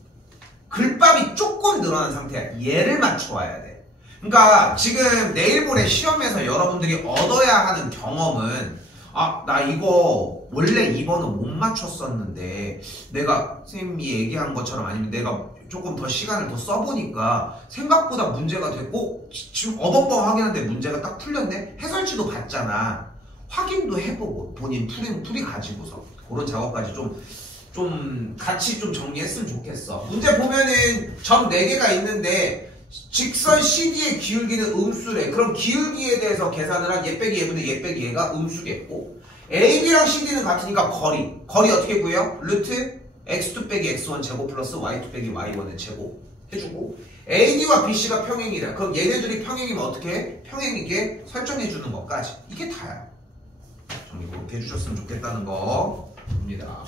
글밥이 조금 늘어난 상태야. 얘를 맞춰와야 돼. 그러니까 지금 내일 모레 시험에서 여러분들이 얻어야 하는 경험은 아, 나 이거 원래 2번은 못 맞췄었는데 내가 선생님이 얘기한 것처럼 아니면 내가 조금 더 시간을 더 써보니까 생각보다 문제가 됐고 지금 어벙벙하긴 한데 문제가 딱 풀렸네? 해설지도 봤잖아. 확인도 해보고 본인 풀이 가지고서 그런 작업까지 좀 같이 좀 정리했으면 좋겠어. 문제 보면은 점 4개가 있는데 직선 CD의 기울기는 음수래. 그럼 기울기에 대해서 계산을 한 얘 빼기 얘분의 얘 빼기 얘가 음수겠고 AB랑 CD는 같으니까 거리 어떻게 구해요? 루트 x2 빼기 x1 제곱 플러스 y2 빼기 y1의 제곱 해주고 AD와 BC가 평행이래. 그럼 얘네들이 평행이면 어떻게 해? 평행이게 설정해주는 것까지. 이게 다야. 정리 그렇게 해주셨으면 좋겠다는 거입니다.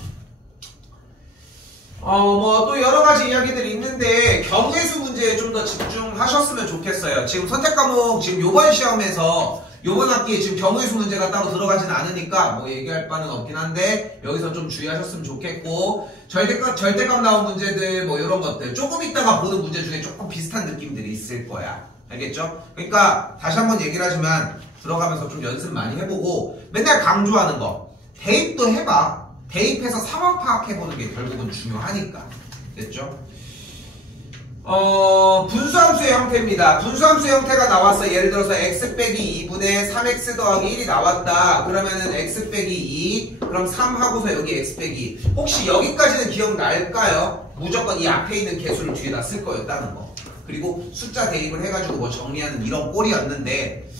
뭐 또 여러 가지 이야기들이 있는데 경우의 수 문제에 좀 더 집중하셨으면 좋겠어요. 지금 선택 과목 지금 요번 시험에서 요번 학기에 지금 경우의 수 문제가 따로 들어가진 않으니까 뭐 얘기할 바는 없긴 한데 여기서 좀 주의하셨으면 좋겠고 절대값 나온 문제들 뭐 이런 것들 조금 있다가 보는 문제 중에 조금 비슷한 느낌들이 있을 거야. 알겠죠? 그러니까 다시 한번 얘기를 하지만 들어가면서 좀 연습 많이 해보고 맨날 강조하는 거 대입도 해봐. 대입해서 상황 파악해보는 게 결국은 중요하니까. 됐죠? 분수함수의 형태입니다. 분수함수의 형태가 나왔어. 예를 들어서 x 빼기 2분의 3x 더하기 1이 나왔다. 그러면은 x 빼기 2 그럼 3 하고서 여기 x 빼기 2. 혹시 여기까지는 기억날까요? 무조건 이 앞에 있는 개수를 뒤에다 쓸 거였다는 거. 그리고 숫자 대입을 해가지고 뭐 정리하는 이런 꼴이었는데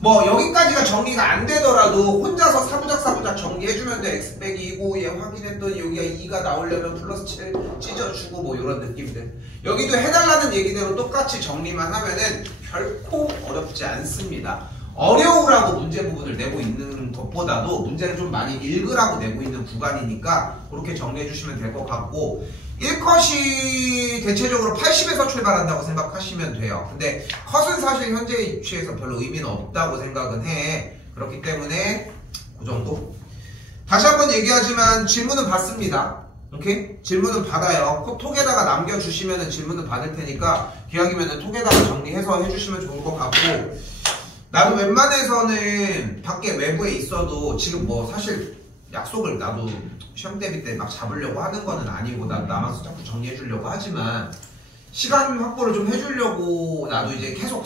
뭐 여기까지가 정리가 안 되더라도 혼자서 사부작 정리해주면 돼. x 빼기 2고 얘 확인했더니 여기가 2가 나오려면 플러스 7 찢어주고 뭐 이런 느낌들. 여기도 해달라는 얘기대로 똑같이 정리만 하면은 결코 어렵지 않습니다. 어려우라고 문제 부분을 내고 있는 것보다도 문제를 좀 많이 읽으라고 내고 있는 구간이니까 그렇게 정리해주시면 될 것 같고 1컷이 대체적으로 80에서 출발한다고 생각하시면 돼요. 근데 컷은 사실 현재 위치에서 별로 의미는 없다고 생각은 해. 그렇기 때문에 그 정도. 다시 한번 얘기하지만 질문은 받습니다. 오케이? 질문은 받아요. 톡에다가 남겨주시면 질문은 받을 테니까 기왕이면 톡에다가 정리해서 해주시면 좋을 것 같고 나도 웬만해서는 밖에 외부에 있어도 지금 뭐 사실 약속을 나도 시험 대비 때 막 잡으려고 하는 거는 아니고 나도 남아서 자꾸 정리해 주려고 하지만 시간 확보를 좀 해주려고 나도 이제 계속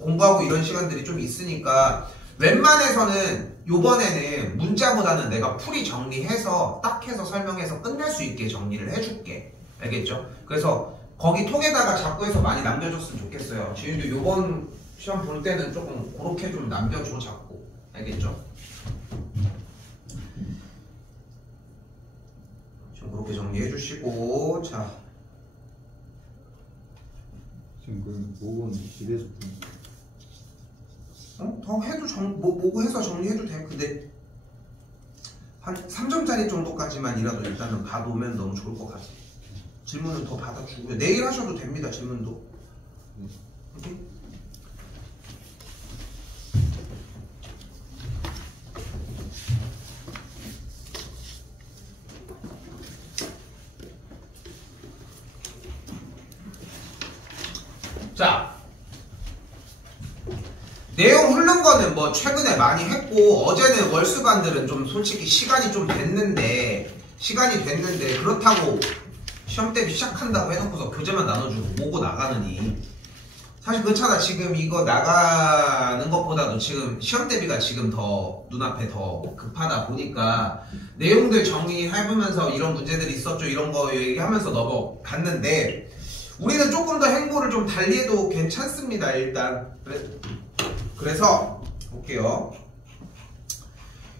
공부하고 이런 시간들이 좀 있으니까 웬만해서는 요번에는 문자보다는 내가 풀이 정리해서 딱 해서 설명해서 끝낼 수 있게 정리를 해줄게. 알겠죠? 그래서 거기 톡에다가 자꾸 해서 많이 남겨줬으면 좋겠어요. 지금도 요번 시험 볼 때는 조금 그렇게 좀 남겨줘 자꾸. 알겠죠? 그렇게 정리해 주시고 자 지금 그 모건 집에서 더 해도 뭐고 해서 정리해도 돼. 근데 한 3점짜리 정도까지만이라도 일단은 봐놓으면 너무 좋을 것 같아. 질문은 더 받아주고요. 내일 하셔도 됩니다. 질문도. 오케이? 자, 내용 흐른 거는 뭐 최근에 많이 했고 어제는 월수반들은 좀 솔직히 시간이 됐는데 그렇다고 시험 대비 시작한다고 해놓고서 교재만 나눠주고 모고 나가느니 사실 그렇잖아. 지금 이거 나가는 것보다도 지금 시험 대비가 지금 더 눈앞에 더 급하다 보니까 내용들 정리해보면서 이런 문제들이 있었죠 이런 거 얘기하면서 넘어갔는데 우리는 조금 더 행보를 좀 달리해도 괜찮습니다. 일단 그래서 볼게요.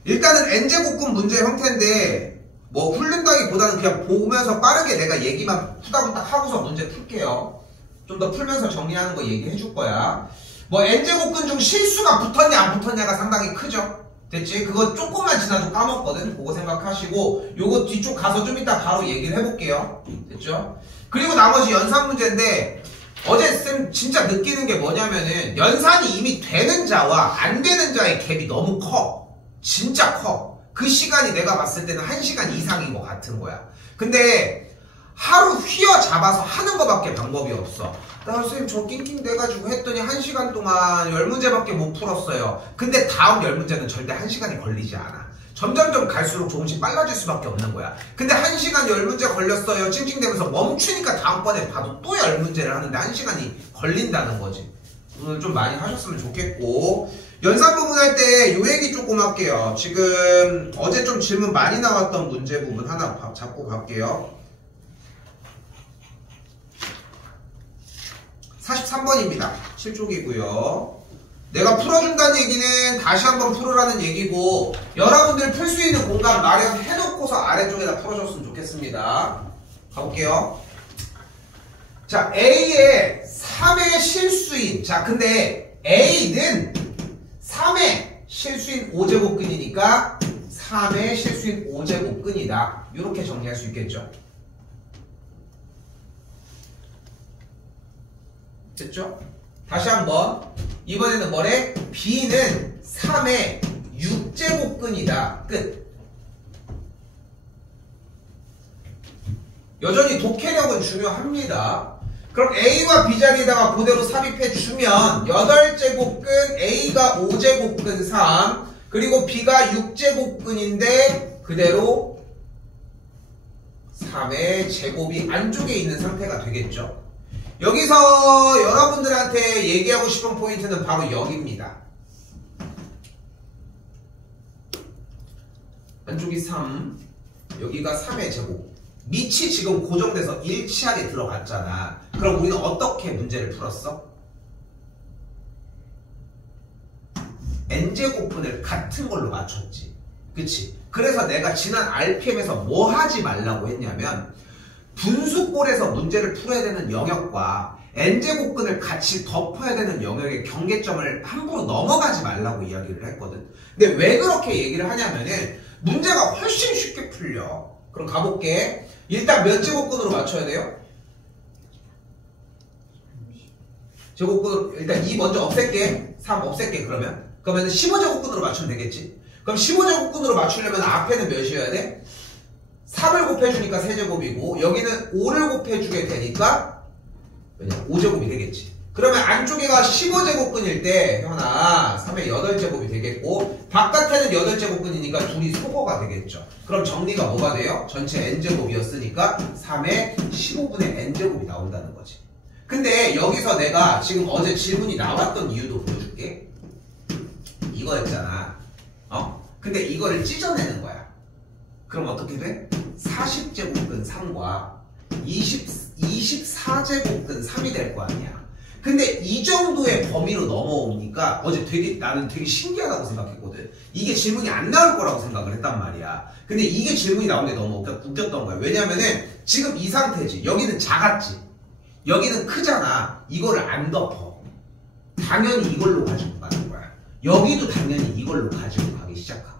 일단은 n제곱근 문제 형태인데 뭐 풀린다기보다는 그냥 보면서 빠르게 내가 얘기만 후다닥 하고서 문제 풀게요. 좀 더 풀면서 정리하는 거 얘기해 줄 거야. 뭐 n제곱근 중 실수가 붙었냐 안 붙었냐가 상당히 크죠. 됐지? 그거 조금만 지나도 까먹거든. 그거 생각하시고 요거 뒤쪽 가서 좀 이따 바로 얘기를 해볼게요. 됐죠? 그리고 나머지 연산 문제인데 어제 쌤 진짜 느끼는 게 뭐냐면은 연산이 이미 되는 자와 안 되는 자의 갭이 너무 커. 진짜 커. 그 시간이 내가 봤을 때는 1시간 이상인 것 같은 거야. 근데 하루 휘어잡아서 하는 거밖에 방법이 없어. 나 선생님 저 낑낑대가지고 했더니 1시간 동안 10문제밖에 못 풀었어요. 근데 다음 10문제는 절대 1시간이 걸리지 않아. 점점점 갈수록 조금씩 빨라질 수밖에 없는 거야. 근데 1시간 10문제 걸렸어요. 찡찡대면서 멈추니까 다음번에 봐도 또 10문제를 하는데 1시간이 걸린다는 거지. 오늘 좀 많이 하셨으면 좋겠고 연산 부분 할 때 요 얘기 조금 할게요. 지금 어제 좀 질문 많이 나왔던 문제 부분 하나 잡고 갈게요. 43번입니다. 7쪽이고요. 내가 풀어준다는 얘기는 다시 한번 풀으라는 얘기고 여러분들 풀 수 있는 공간 마련해놓고서 아래쪽에다 풀어줬으면 좋겠습니다. 가볼게요. 자, A의 3의 실수인 자 근데 A는 3의 실수인 5제곱근이니까 3의 실수인 5제곱근이다. 이렇게 정리할 수 있겠죠. 됐죠? 다시 한번 이번에는 뭐래? B는 3의 6제곱근이다. 끝. 여전히 독해력은 중요합니다. 그럼 A와 B 자리에다가 그대로 삽입해 주면 8제곱근 A가 5제곱근 3 그리고 B가 6제곱근인데 그대로 3의 제곱이 안쪽에 있는 상태가 되겠죠. 여기서 여러분들한테 얘기하고 싶은 포인트는 바로 여기입니다. 안쪽이 3 여기가 3의 제곱 밑이 지금 고정돼서 일치하게 들어갔잖아. 그럼 우리는 어떻게 문제를 풀었어? n제곱분을 같은 걸로 맞췄지. 그치? 그래서 내가 지난 RPM에서 뭐 하지 말라고 했냐면 분수꼴에서 문제를 풀어야 되는 영역과 n제곱근을 같이 덮어야 되는 영역의 경계점을 함부로 넘어가지 말라고 이야기를 했거든. 근데 왜 그렇게 얘기를 하냐면은 문제가 훨씬 쉽게 풀려. 그럼 가볼게. 일단 몇 제곱근으로 맞춰야 돼요? 제곱근으로 일단 2 먼저 없앨게. 3 없앨게. 그러면 15제곱근으로 맞추면 되겠지. 그럼 15제곱근으로 맞추려면 앞에는 몇이어야 돼? 3을 곱해주니까 3제곱이고 여기는 5를 곱해주게 되니까 5제곱이 되겠지. 그러면 안쪽에가 15제곱근일 때 현아 3의 8제곱이 되겠고 바깥에는 8제곱근이니까 둘이 소거가 되겠죠. 그럼 정리가 뭐가 돼요? 전체 n제곱이었으니까 3의 15분의 n제곱이 나온다는 거지. 근데 여기서 내가 지금 어제 질문이 나왔던 이유도 보여줄게. 이거였잖아. 근데 이거를 찢어내는 거야. 그럼 어떻게 돼? 40제곱근 3과 24제곱근 3이 될 거 아니야. 근데 이 정도의 범위로 넘어오니까 어제 나는 되게 신기하다고 생각했거든. 이게 질문이 안 나올 거라고 생각을 했단 말이야. 근데 이게 질문이 나오는데 너무 웃겼던 거야. 왜냐면은 지금 이 상태지. 여기는 작았지. 여기는 크잖아. 이거를 안 덮어. 당연히 이걸로 가지고 가는 거야. 여기도 당연히 이걸로 가지고 가기 시작하고.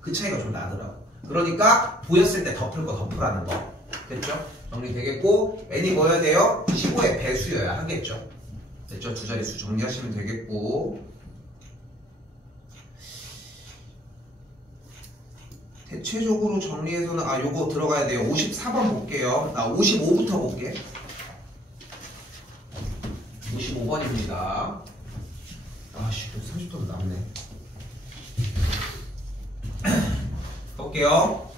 그 차이가 좀 나더라고. 그러니까 보였을 때 덮을 거 덮으라는 거. 됐죠? 정리되겠고 n이 뭐여야 돼요? 15의 배수여야 하겠죠. 됐죠? 두 자릿수 정리하시면 되겠고 대체적으로 정리해서는 요거 들어가야 돼요. 54번 볼게요. 나 55부터 볼게. 55번입니다. 아씨, 30분 남네. 볼게요.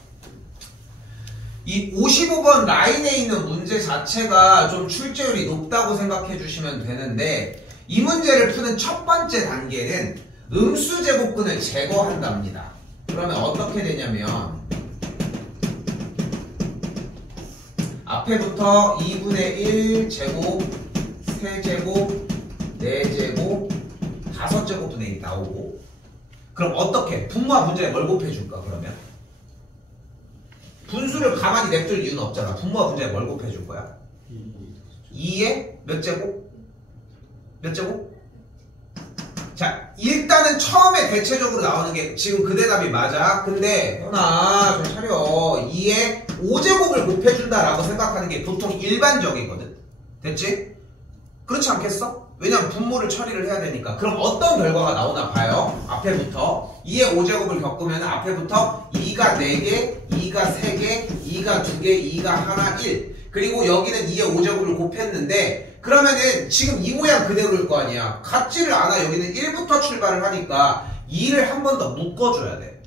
이 55번 라인에 있는 문제 자체가 좀 출제율이 높다고 생각해 주시면 되는데, 이 문제를 푸는 첫 번째 단계는 음수 제곱근을 제거한답니다. 그러면 어떻게 되냐면 앞에부터 2분의 1 제곱, 3제곱, 4제곱, 5제곱분의 1이 나오고, 그럼 어떻게? 분모와 분자에 뭘 곱해줄까 그러면? 분수를 가만히 냅둘 이유는 없잖아. 분모와 분자에 뭘 곱해줄 거야? 2에 몇 제곱? 몇 제곱? 자, 일단은 처음에 대체적으로 나오는 게 지금 그 대답이 맞아. 근데 현아 좀 차려. 2에 5제곱을 곱해준다라고 생각하는 게 보통 일반적이거든. 됐지? 그렇지 않겠어? 왜냐면 분모를 처리를 해야 되니까. 그럼 어떤 결과가 나오나 봐요. 앞에부터 2의 5제곱을 겪으면 앞에부터 2가 4개, 2가 3개, 2가 2개, 2가 1, 1. 그리고 여기는 2의 5제곱을 곱했는데, 그러면은 지금 이 모양 그대로일 거 아니야. 같지를 않아. 여기는 1부터 출발을 하니까 2를 한 번 더 묶어줘야 돼.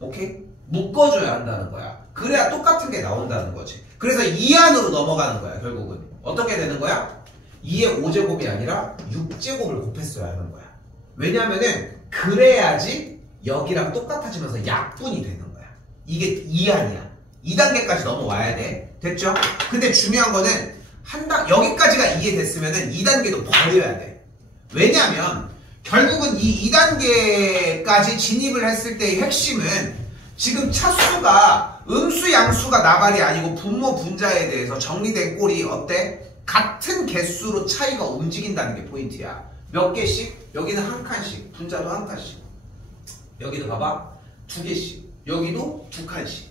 오케이? 묶어줘야 한다는 거야. 그래야 똑같은 게 나온다는 거지. 그래서 2 안으로 넘어가는 거야. 결국은 어떻게 되는 거야? 2의 5제곱이 아니라 6제곱을 곱했어야 하는 거야. 왜냐면은 그래야지 여기랑 똑같아지면서 약분이 되는 거야. 이게 2안이야. 2단계까지 넘어와야 돼. 됐죠? 근데 중요한 거는 여기까지가 이해됐으면은 2단계도 버려야 돼. 왜냐면 결국은 이 2단계까지 진입을 했을 때의 핵심은 지금 차수가 음수 양수가 나발이 아니고 분모 분자에 대해서 정리된 꼴이 어때? 같은 개수로 차이가 움직인다는 게 포인트야. 몇 개씩? 여기는 한 칸씩, 분자도 한 칸씩. 여기도 봐봐, 2개씩. 여기도 2칸씩.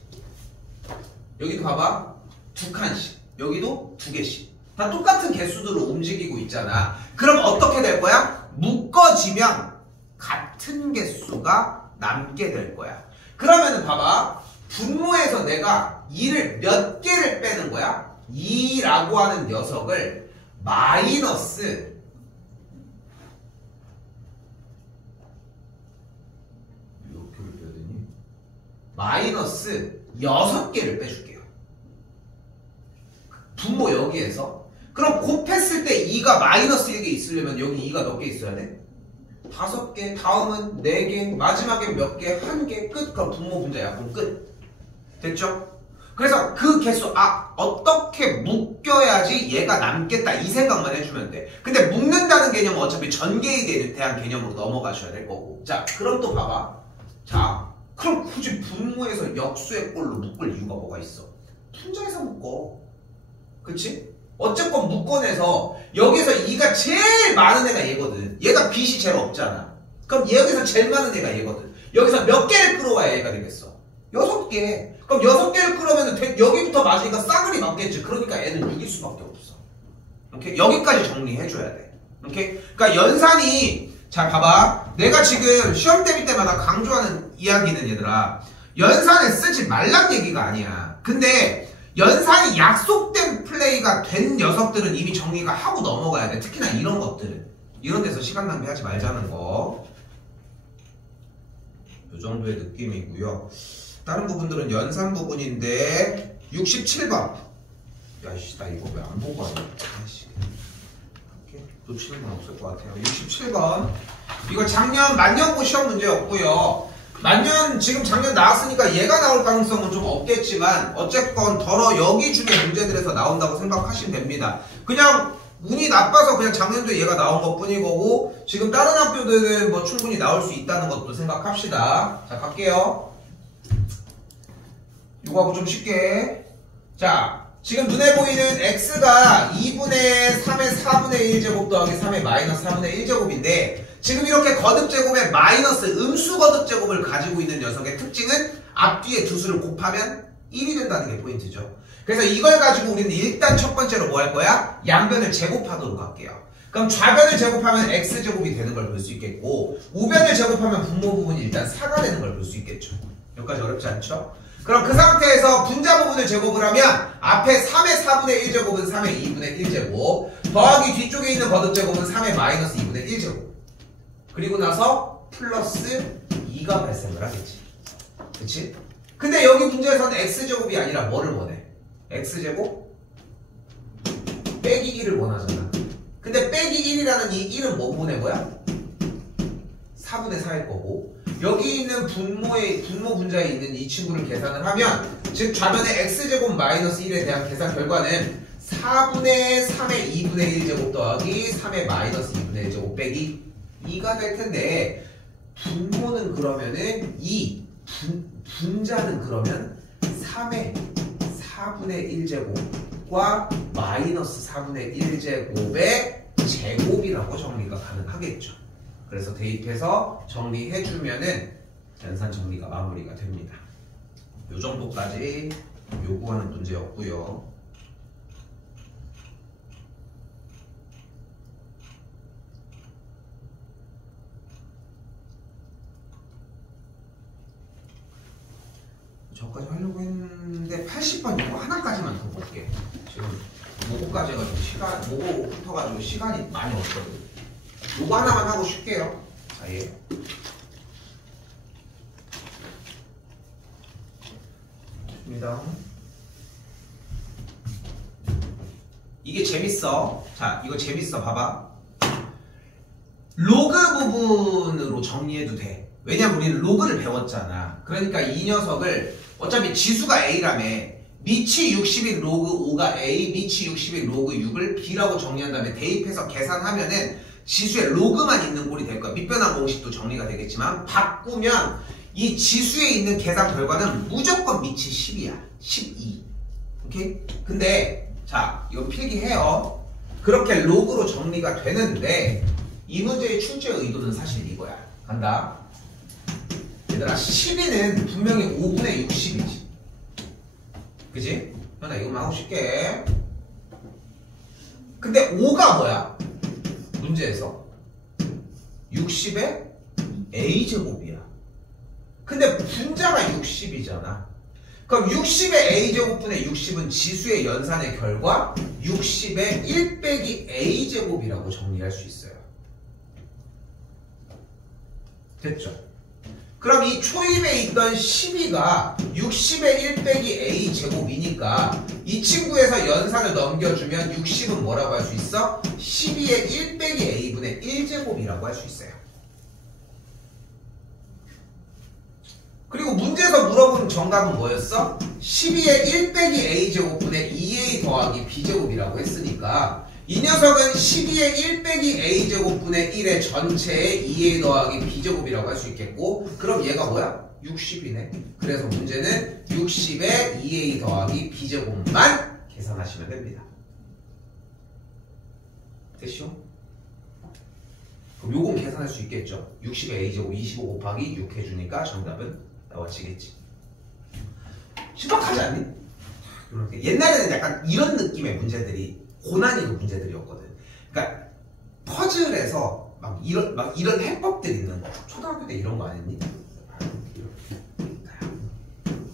여기도 봐봐, 2칸씩. 여기도 2개씩. 다 똑같은 개수들로 움직이고 있잖아. 그럼 어떻게 될 거야? 묶어지면 같은 개수가 남게 될 거야. 그러면은 봐봐, 분모에서 내가 2를 몇 개를 빼는 거야? 2라고 하는 녀석을 마이너스 몇 개를 빼야 되니? 마이너스 6개를 빼줄게요. 분모 여기에서. 그럼 곱했을 때 2가 마이너스 1개 있으려면 여기 2가 몇 개 있어야 돼? 5개, 다음은 4개, 마지막에 몇 개? 1개, 끝. 그럼 분모 분자 약분 끝. 됐죠? 그래서 그 개수, 어떻게 묶여야지 얘가 남겠다 이 생각만 해주면 돼. 근데 묶는다는 개념은 어차피 전개에 대한 개념으로 넘어가셔야 될 거고. 자, 그럼 또 봐봐. 자, 그럼 굳이 분모에서 역수의 꼴로 묶을 이유가 뭐가 있어? 분자에서 묶어. 그치? 어쨌건 묶어내서 여기서 2가 제일 많은 애가 얘거든. 얘가 빚이 제일 없잖아. 그럼 여기서 제일 많은 애가 얘거든. 여기서 몇 개를 끌어와야 얘가 되겠어? 6개. 그럼 6개를 끌으면 여기부터 맞으니까 싸그리 맞겠지. 그러니까 얘는 6일 수밖에 없어. 오케이? 여기까지 정리해줘야 돼. 오케이? 그러니까 연산이, 자 봐봐, 내가 지금 시험 대비 때마다 강조하는 이야기는 얘들아, 연산을 쓰지 말란 얘기가 아니야. 근데 연산이 약속된 플레이가 된 녀석들은 이미 정리가 하고 넘어가야 돼. 특히나 이런 것들은. 이런 데서 시간 낭비하지 말자는 거. 이 정도의 느낌이고요. 다른 부분들은 연산 부분인데 67번. 야이씨, 나 이거 왜 안 보고 하냐. 아이씨. 놓치는 건 없을 것 같아요. 67번. 이거 작년 만년고 시험 문제였고요. 지금 작년 나왔으니까 얘가 나올 가능성은 좀 없겠지만 어쨌건 덜어 여기 중에 문제들에서 나온다고 생각하시면 됩니다. 그냥 운이 나빠서 그냥 작년도에 얘가 나온 것 뿐인 거고, 지금 다른 학교들은 뭐 충분히 나올 수 있다는 것도 생각합시다. 자, 갈게요. 이거하고 좀 쉽게. 자, 지금 눈에 보이는 x가 2분의 3의 4분의 1제곱 더하기 3의 마이너스 4분의 1제곱인데, 지금 이렇게 거듭제곱에 마이너스 음수 거듭제곱을 가지고 있는 녀석의 특징은 앞뒤에 두 수를 곱하면 1이 된다는 게 포인트죠. 그래서 이걸 가지고 우리는 일단 첫 번째로 뭐 할 거야? 양변을 제곱하도록 할게요. 그럼 좌변을 제곱하면 x제곱이 되는 걸 볼 수 있겠고, 우변을 제곱하면 분모 부분이 일단 4가 되는 걸 볼 수 있겠죠. 여기까지 어렵지 않죠? 그럼 그 상태에서 분자 부분을 제곱을 하면 앞에 3의 4분의 1제곱은 3의 2분의 1제곱, 더하기 뒤쪽에 있는 거듭제곱은 3의 마이너스 2분의 1제곱. 그리고 나서 플러스 2가 발생을 하겠지. 그치? 근데 여기 문제에서는 x제곱이 아니라 뭐를 원해? x제곱 빼기 1을 원하잖아. 근데 빼기 1이라는 이 1은 뭐 분의 거야? 4분의 4일 거고, 여기 있는 분모 분자에 있는 이 친구를 계산을 하면, 즉 좌변의 x제곱 마이너스 1에 대한 계산 결과는 4분의 3의 2분의 1제곱 더하기 3의 마이너스 2분의 1제곱 빼기 2가 될 텐데, 분모는 그러면은 2, 분자는 그러면 3의 4분의 1제곱과 마이너스 4분의 1제곱의 제곱이라고 정리가 가능하겠죠. 그래서 대입해서 정리해주면은 연산 정리가 마무리가 됩니다. 요 정도까지 요구하는 문제였고요. 저까지 하려고 했는데 80번 요거 하나까지만 더 볼게. 지금 모고까지 해가지고 모고 붙어가지고 시간이 많이 없거든. 요거 하나만 하고 쉴게요. 아예. 좋습니다. 이게 재밌어. 자, 이거 재밌어. 봐봐. 로그 부분으로 정리해도 돼. 왜냐면 우리는 로그를 배웠잖아. 그러니까 이 녀석을 어차피 지수가 A라며 미치 60인 로그 5가 A, 미치 60인 로그 6을 B라고 정리한 다음에 대입해서 계산하면은 지수에 로그만 있는 꼴이 될 거야. 밑변환 공식도 정리가 되겠지만 바꾸면 이 지수에 있는 계산 결과는 무조건 미치 10이야. 12. 오케이? 근데 자, 이거 필기해요. 그렇게 로그로 정리가 되는데 이 문제의 출제 의도는 사실 이거야. 간다. 얘들아, 12는 분명히 5분의 60이지. 그지? 나 이것만 하고 쉽게. 근데 5가 뭐야? 문제에서 60의 a제곱이야. 근데 분자가 60이잖아. 그럼 60의 a제곱분의 60은 지수의 연산의 결과 60의 1 빼기 a제곱이라고 정리할 수 있어요. 됐죠? 그럼 이 초입에 있던 12가 60의 1 빼기 a제곱이니까 이 친구에서 연산을 넘겨주면 60은 뭐라고 할 수 있어? 12의 1 빼기 a분의 1제곱이라고 할 수 있어요. 그리고 문제에서 물어본 정답은 뭐였어? 12의 1 빼기 a제곱분의 2a 더하기 b제곱이라고 했으니까 이 녀석은 12의 1 빼기 a제곱분의 1의 전체의 2a 더하기 b제곱이라고 할 수 있겠고, 그럼 얘가 뭐야? 60이네. 그래서 문제는 60의 2a 더하기 b제곱만 계산하시면 됩니다. 됐죠? 그럼 요건 계산할 수 있겠죠? 60의 a제곱 25 곱하기 6 해주니까 정답은 나와지겠지. 신박하지 않니? 이렇게. 옛날에는 약간 이런 느낌의 문제들이 고난이도 문제들이었거든. 그러니까 퍼즐에서 막 이런 해법들이 있는 거. 초등학교 때 이런 거 안 했니?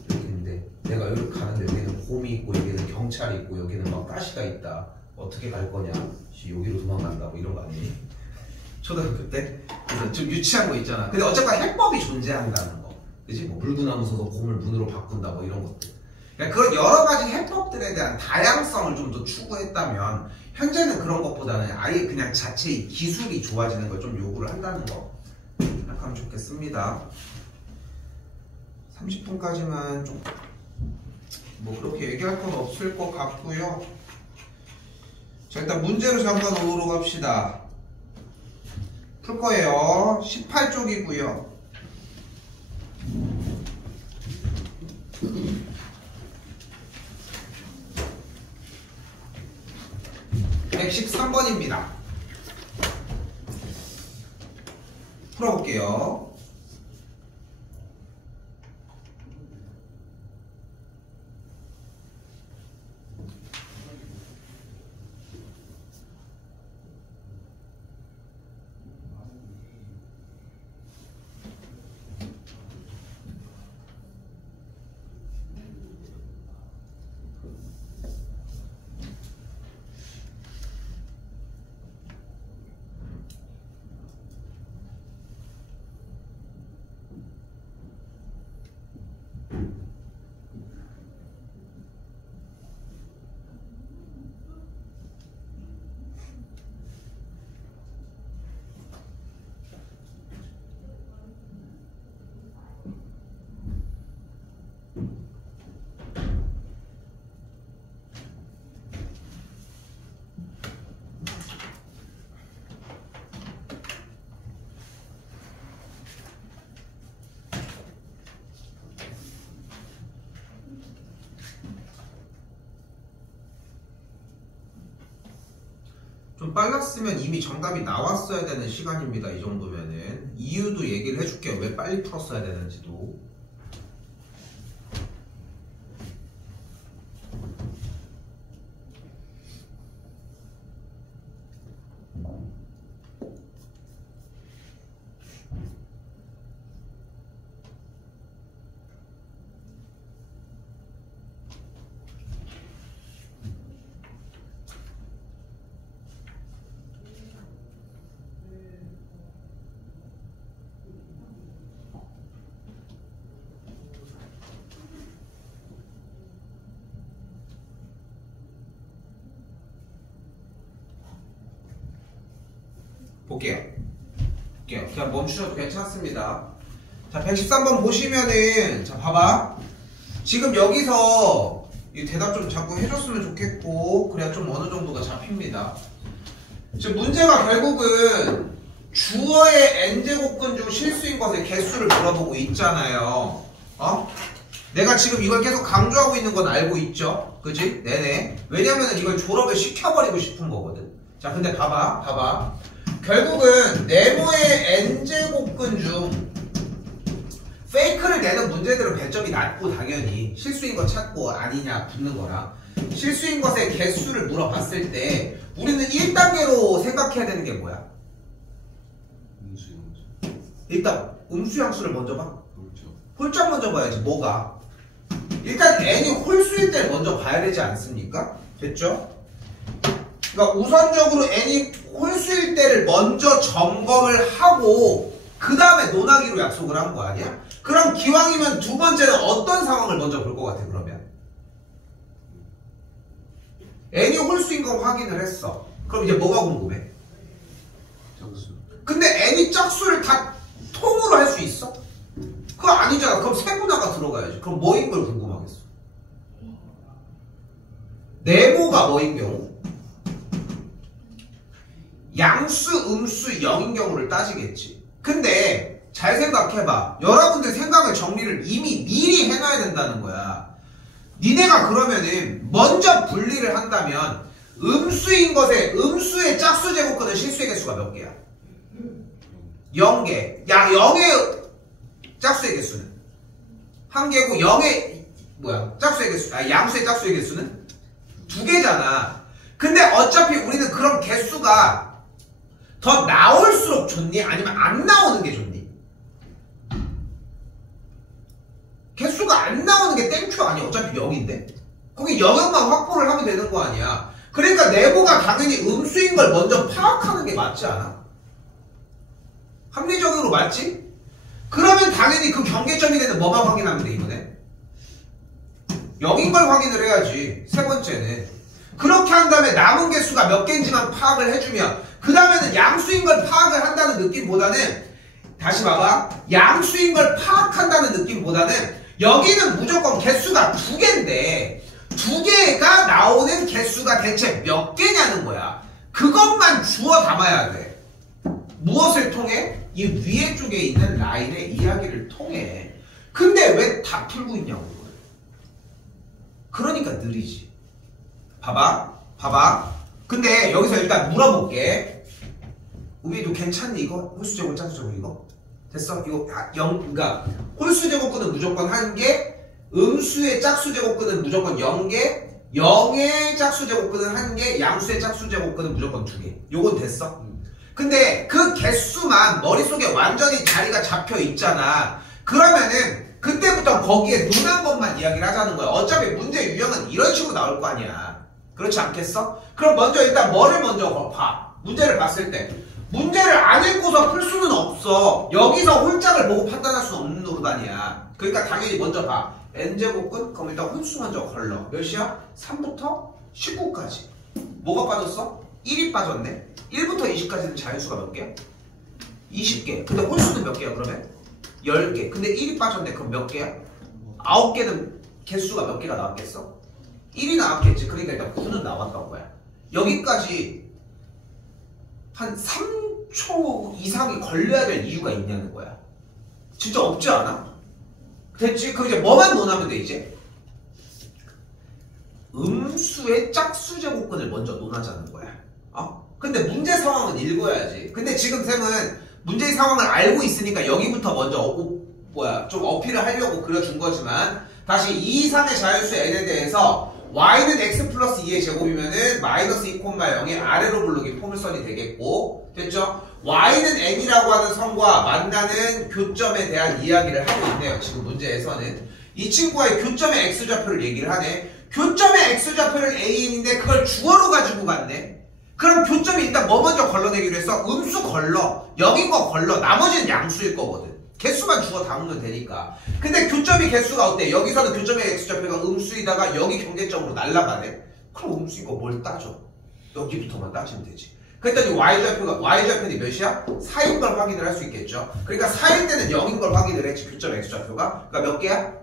이렇게 있는데 내가 여기 가는데 여기는 곰이 있고 여기는 경찰이 있고 여기는 막 가시가 있다. 어떻게 갈 거냐? 여기로 도망간다고 이런 거 아니니? 초등학교 때? 그래서 좀 유치한 거 있잖아. 근데 어쨌건 해법이 존재한다는 거. 그치? 뭐 물구나무 서서 곰을 문으로 바꾼다 뭐 이런 것들. 그러니까 그런 여러 가지 해법들에 대한 다양성을 좀 더 추구했다면 현재는 그런 것보다는 아예 그냥 자체의 기술이 좋아지는 걸 좀 요구를 한다는 거 생각하면 좋겠습니다. 30분까지만 좀 뭐 그렇게 얘기할 건 없을 것 같고요. 자, 일단 문제로 잠깐 오도록 합시다. 풀 거예요. 18쪽이고요. 113번입니다. 풀어볼게요. 좀 빨랐으면 이미 정답이 나왔어야 되는 시간입니다. 이 정도면은. 이유도 얘기를 해줄게요. 왜 빨리 풀었어야 되는지도. 볼게요. 그냥 멈추셔도 괜찮습니다. 자, 113번 보시면은, 자, 봐봐. 지금 여기서 이 대답 좀 자꾸 해줬으면 좋겠고, 그래야 좀 어느 정도가 잡힙니다. 지금 문제가 결국은 주어의 n제곱근 중 실수인 것의 개수를 물어보고 있잖아요. 내가 지금 이걸 계속 강조하고 있는 건 알고 있죠? 그지? 네네. 왜냐면은 이걸 졸업을 시켜버리고 싶은 거거든. 자, 근데 봐봐. 결국은 네모의 n제곱근 중 페이크를 내는 문제들은 배점이 낮고 당연히 실수인 거 찾고 아니냐 붙는 거라 실수인 것의 개수를 물어봤을 때 우리는 1단계로 생각해야 되는 게 뭐야? 일단 음수양수를 먼저 봐. 그렇죠. 홀짝 먼저 봐야지. 뭐가? 일단 n이 홀수일 때를 먼저 봐야 되지 않습니까? 됐죠? 그러니까 우선적으로 n이 홀수일 때를 먼저 점검을 하고 그 다음에 논하기로 약속을 한 거 아니야? 그럼 기왕이면 두 번째는 어떤 상황을 먼저 볼 것 같아 그러면? n이 홀수인 거 확인을 했어. 그럼 이제 뭐가 궁금해? 짝수. 근데 n이 짝수를 다 통으로 할 수 있어? 그거 아니잖아. 그럼 세분화가 들어가야지. 그럼 뭐인 걸 궁금하겠어? 네모가 뭐인 경우? 양수, 음수, 0인 경우를 따지겠지. 근데 잘 생각해봐. 여러분들 생각의 정리를 이미 미리 해놔야 된다는 거야. 니네가 그러면은 먼저 분리를 한다면 음수인 것에 음수의 짝수 제곱근은 실수의 개수가 몇 개야? 0개. 야, 0의 짝수의 개수는 1개고 0의 짝수의 개수, 양수의 짝수의 개수는 2개잖아. 근데 어차피 우리는 그런 개수가 더 나올수록 좋니? 아니면 안 나오는 게 좋니? 개수가 안 나오는 게 땡큐 아니야? 어차피 0인데? 거기 영역만 확보를 하면 되는 거 아니야? 그러니까 네모가 당연히 음수인 걸 먼저 파악하는 게 맞지 않아? 합리적으로 맞지? 그러면 당연히 그 경계점이 되는 뭐만 확인하면 돼 이번에? 0인 걸 확인을 해야지. 세 번째는 그렇게 한 다음에 남은 개수가 몇 개인지만 파악을 해주면 그 다음에는 양수인 걸 파악을 한다는 느낌보다는 다시 봐봐. 양수인 걸 파악한다는 느낌보다는 여기는 무조건 개수가 2개인데 2개가 나오는 개수가 대체 몇 개냐는 거야. 그것만 주워 담아야 돼. 무엇을 통해? 이 위에 쪽에 있는 라인의 이야기를 통해. 근데 왜 다 풀고 있냐고. 그러니까 느리지. 봐봐. 근데 여기서 일단 물어볼게. 우리도 괜찮니 이거? 홀수제곱 짝수제곱 이거? 됐어? 이거 그러니까 홀수제곱근은 무조건 1개, 음수의 짝수제곱근은 무조건 0개, 0의 짝수제곱근은 1개, 양수의 짝수제곱근은 무조건 2개. 요건 됐어? 근데 그 개수만 머릿속에 완전히 자리가 잡혀 있잖아. 그러면은 그때부터 거기에 논한 것만 이야기를 하자는 거야. 어차피 문제 유형은 이런 식으로 나올 거 아니야. 그렇지 않겠어? 그럼 먼저 일단 뭐를 먼저 봐. 문제를 봤을 때 문제를 안 읽고서 풀 수는 없어. 여기서 홀짝을 보고 판단할 수는 없는 노릇아니야. 그러니까 당연히 먼저 봐. n제곱근? 그럼 일단 홀수 먼저 걸러. 몇이야? 3부터 19까지. 뭐가 빠졌어? 1이 빠졌네. 1부터 20까지는 자연수가 몇 개야? 20개. 근데 홀수는 몇 개야 그러면? 10개. 근데 1이 빠졌네. 그럼 몇 개야? 9개는 개수가 몇 개가 나왔겠어? 1이 나왔겠지. 그러니까 일단 9는 나왔던 거야. 여기까지 한 3초 이상이 걸려야 될 이유가 있냐는 거야. 진짜 없지 않아? 됐지? 그럼 이제 뭐만 논하면 돼 이제? 음수의 짝수 제곱근을 먼저 논하자는 거야. 근데 문제 상황은 읽어야지. 근데 지금 쌤은 문제의 상황을 알고 있으니까 여기부터 먼저 좀 어필을 하려고 그려준 거지만 다시 이 이상의 자연수 n에 대해서 y는 x 플러스 2의 제곱이면은 마이너스 2,0의 아래로 블록이 포물선이 되겠고 됐죠? y는 n이라고 하는 선과 만나는 교점에 대한 이야기를 하고 있네요. 지금 문제에서는 이 친구와의 교점의 x좌표를 얘기를 하네. 교점의 x좌표를 an인데 그걸 주어로 가지고 갔네. 그럼 교점이 일단 뭐 먼저 걸러내기로 했어? 음수 걸러, 여긴 거 걸러, 나머지는 양수일 거거든. 개수만 주어 담으면 되니까. 근데 교점이 개수가 어때? 여기서는 교점의 x좌표가 음수이다가 여기 경계점으로 날아가네. 그럼 음수인 거 뭘 따져? 여기부터만 따지면 되지. 그랬더니 y좌표는 몇이야? 4인 걸 확인을 할 수 있겠죠. 그러니까 4일 때는 0인 걸 확인을 했지. 교점 x좌표가. 그러니까 몇 개야?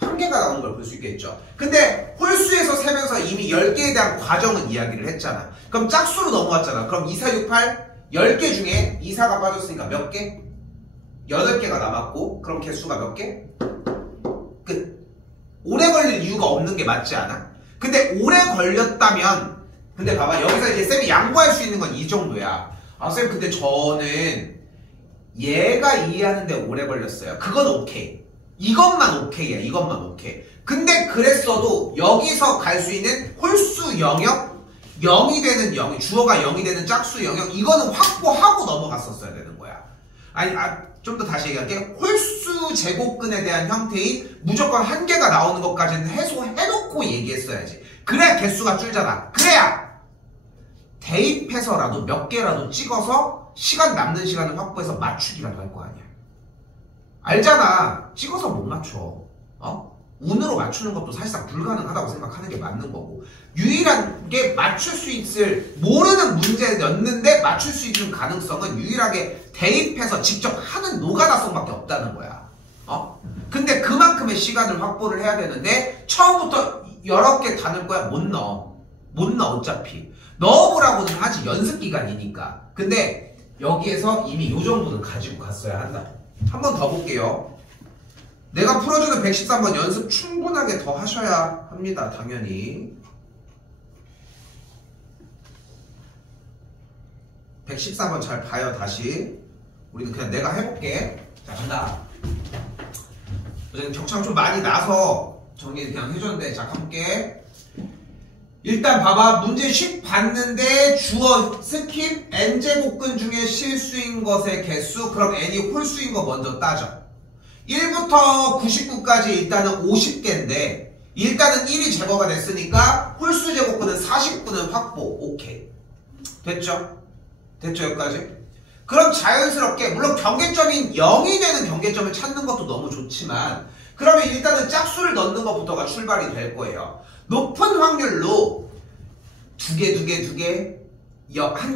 한 개가 나오는 걸 볼 수 있겠죠. 근데 홀수에서 세면서 이미 10개에 대한 과정은 이야기를 했잖아. 그럼 짝수로 넘어왔잖아. 그럼 2, 4, 6, 8 10개 중에 2, 4가 빠졌으니까 몇 개? 8개가 남았고 그럼 개수가 몇 개? 끝. 오래 걸릴 이유가 없는 게 맞지 않아? 근데 오래 걸렸다면 근데 봐봐 여기서 이제 쌤이 양보할 수 있는 건 이 정도야. 아 쌤 근데 저는 얘가 이해하는데 오래 걸렸어요. 그건 오케이. 이것만 오케이야. 이것만 오케이. 근데 그랬어도 여기서 갈 수 있는 홀수 영역 0이 되는 영역 주어가 0이 되는 짝수 영역 이거는 확보하고 넘어갔었어야 되는 거야. 아니 좀 더 다시 얘기할게. 홀수 제곱근에 대한 형태인 무조건 한 개가 나오는 것까지는 해소해놓고 얘기했어야지. 그래야 개수가 줄잖아. 그래야 대입해서라도 몇 개라도 찍어서 남는 시간을 확보해서 맞추기라도 할 거 아니야. 알잖아. 찍어서 못 맞춰. 운으로 맞추는 것도 사실상 불가능하다고 생각하는 게 맞는 거고 유일한 게 맞출 수 있을 모르는 문제였는데 맞출 수 있는 가능성은 유일하게 대입해서 직접 하는 노가다성밖에 없다는 거야. 근데 그만큼의 시간을 확보를 해야 되는데 처음부터 여러 개 다 넣을 거야? 못 넣어 어차피. 넣어보라고는 하지 연습 기간이니까. 근데 여기에서 이미 요 정도는 가지고 갔어야 한다. 한 번 더 볼게요. 내가 풀어주는 113번 연습 충분하게 더 하셔야 합니다. 당연히. 114번 잘 봐요. 다시. 우리는 그냥 내가 해볼게. 자 간다. 어제 격차가 좀 많이 나서 정리 그냥 해줬는데 자 가볼게. 일단 봐봐. 문제 10 봤는데 주어 스킵 n제곱근 중에 실수인 것의 개수. 그럼 n이 홀수인 거 먼저 따져. 1부터 99까지 일단은 50개인데 일단은 1이 제거가 됐으니까 홀수 제곱근은 49는 확보. 오케이. 됐죠? 여기까지? 그럼 자연스럽게 물론 경계점인 0이 되는 경계점을 찾는 것도 너무 좋지만 그러면 일단은 짝수를 넣는 것부터가 출발이 될 거예요. 높은 확률로 두 개, 한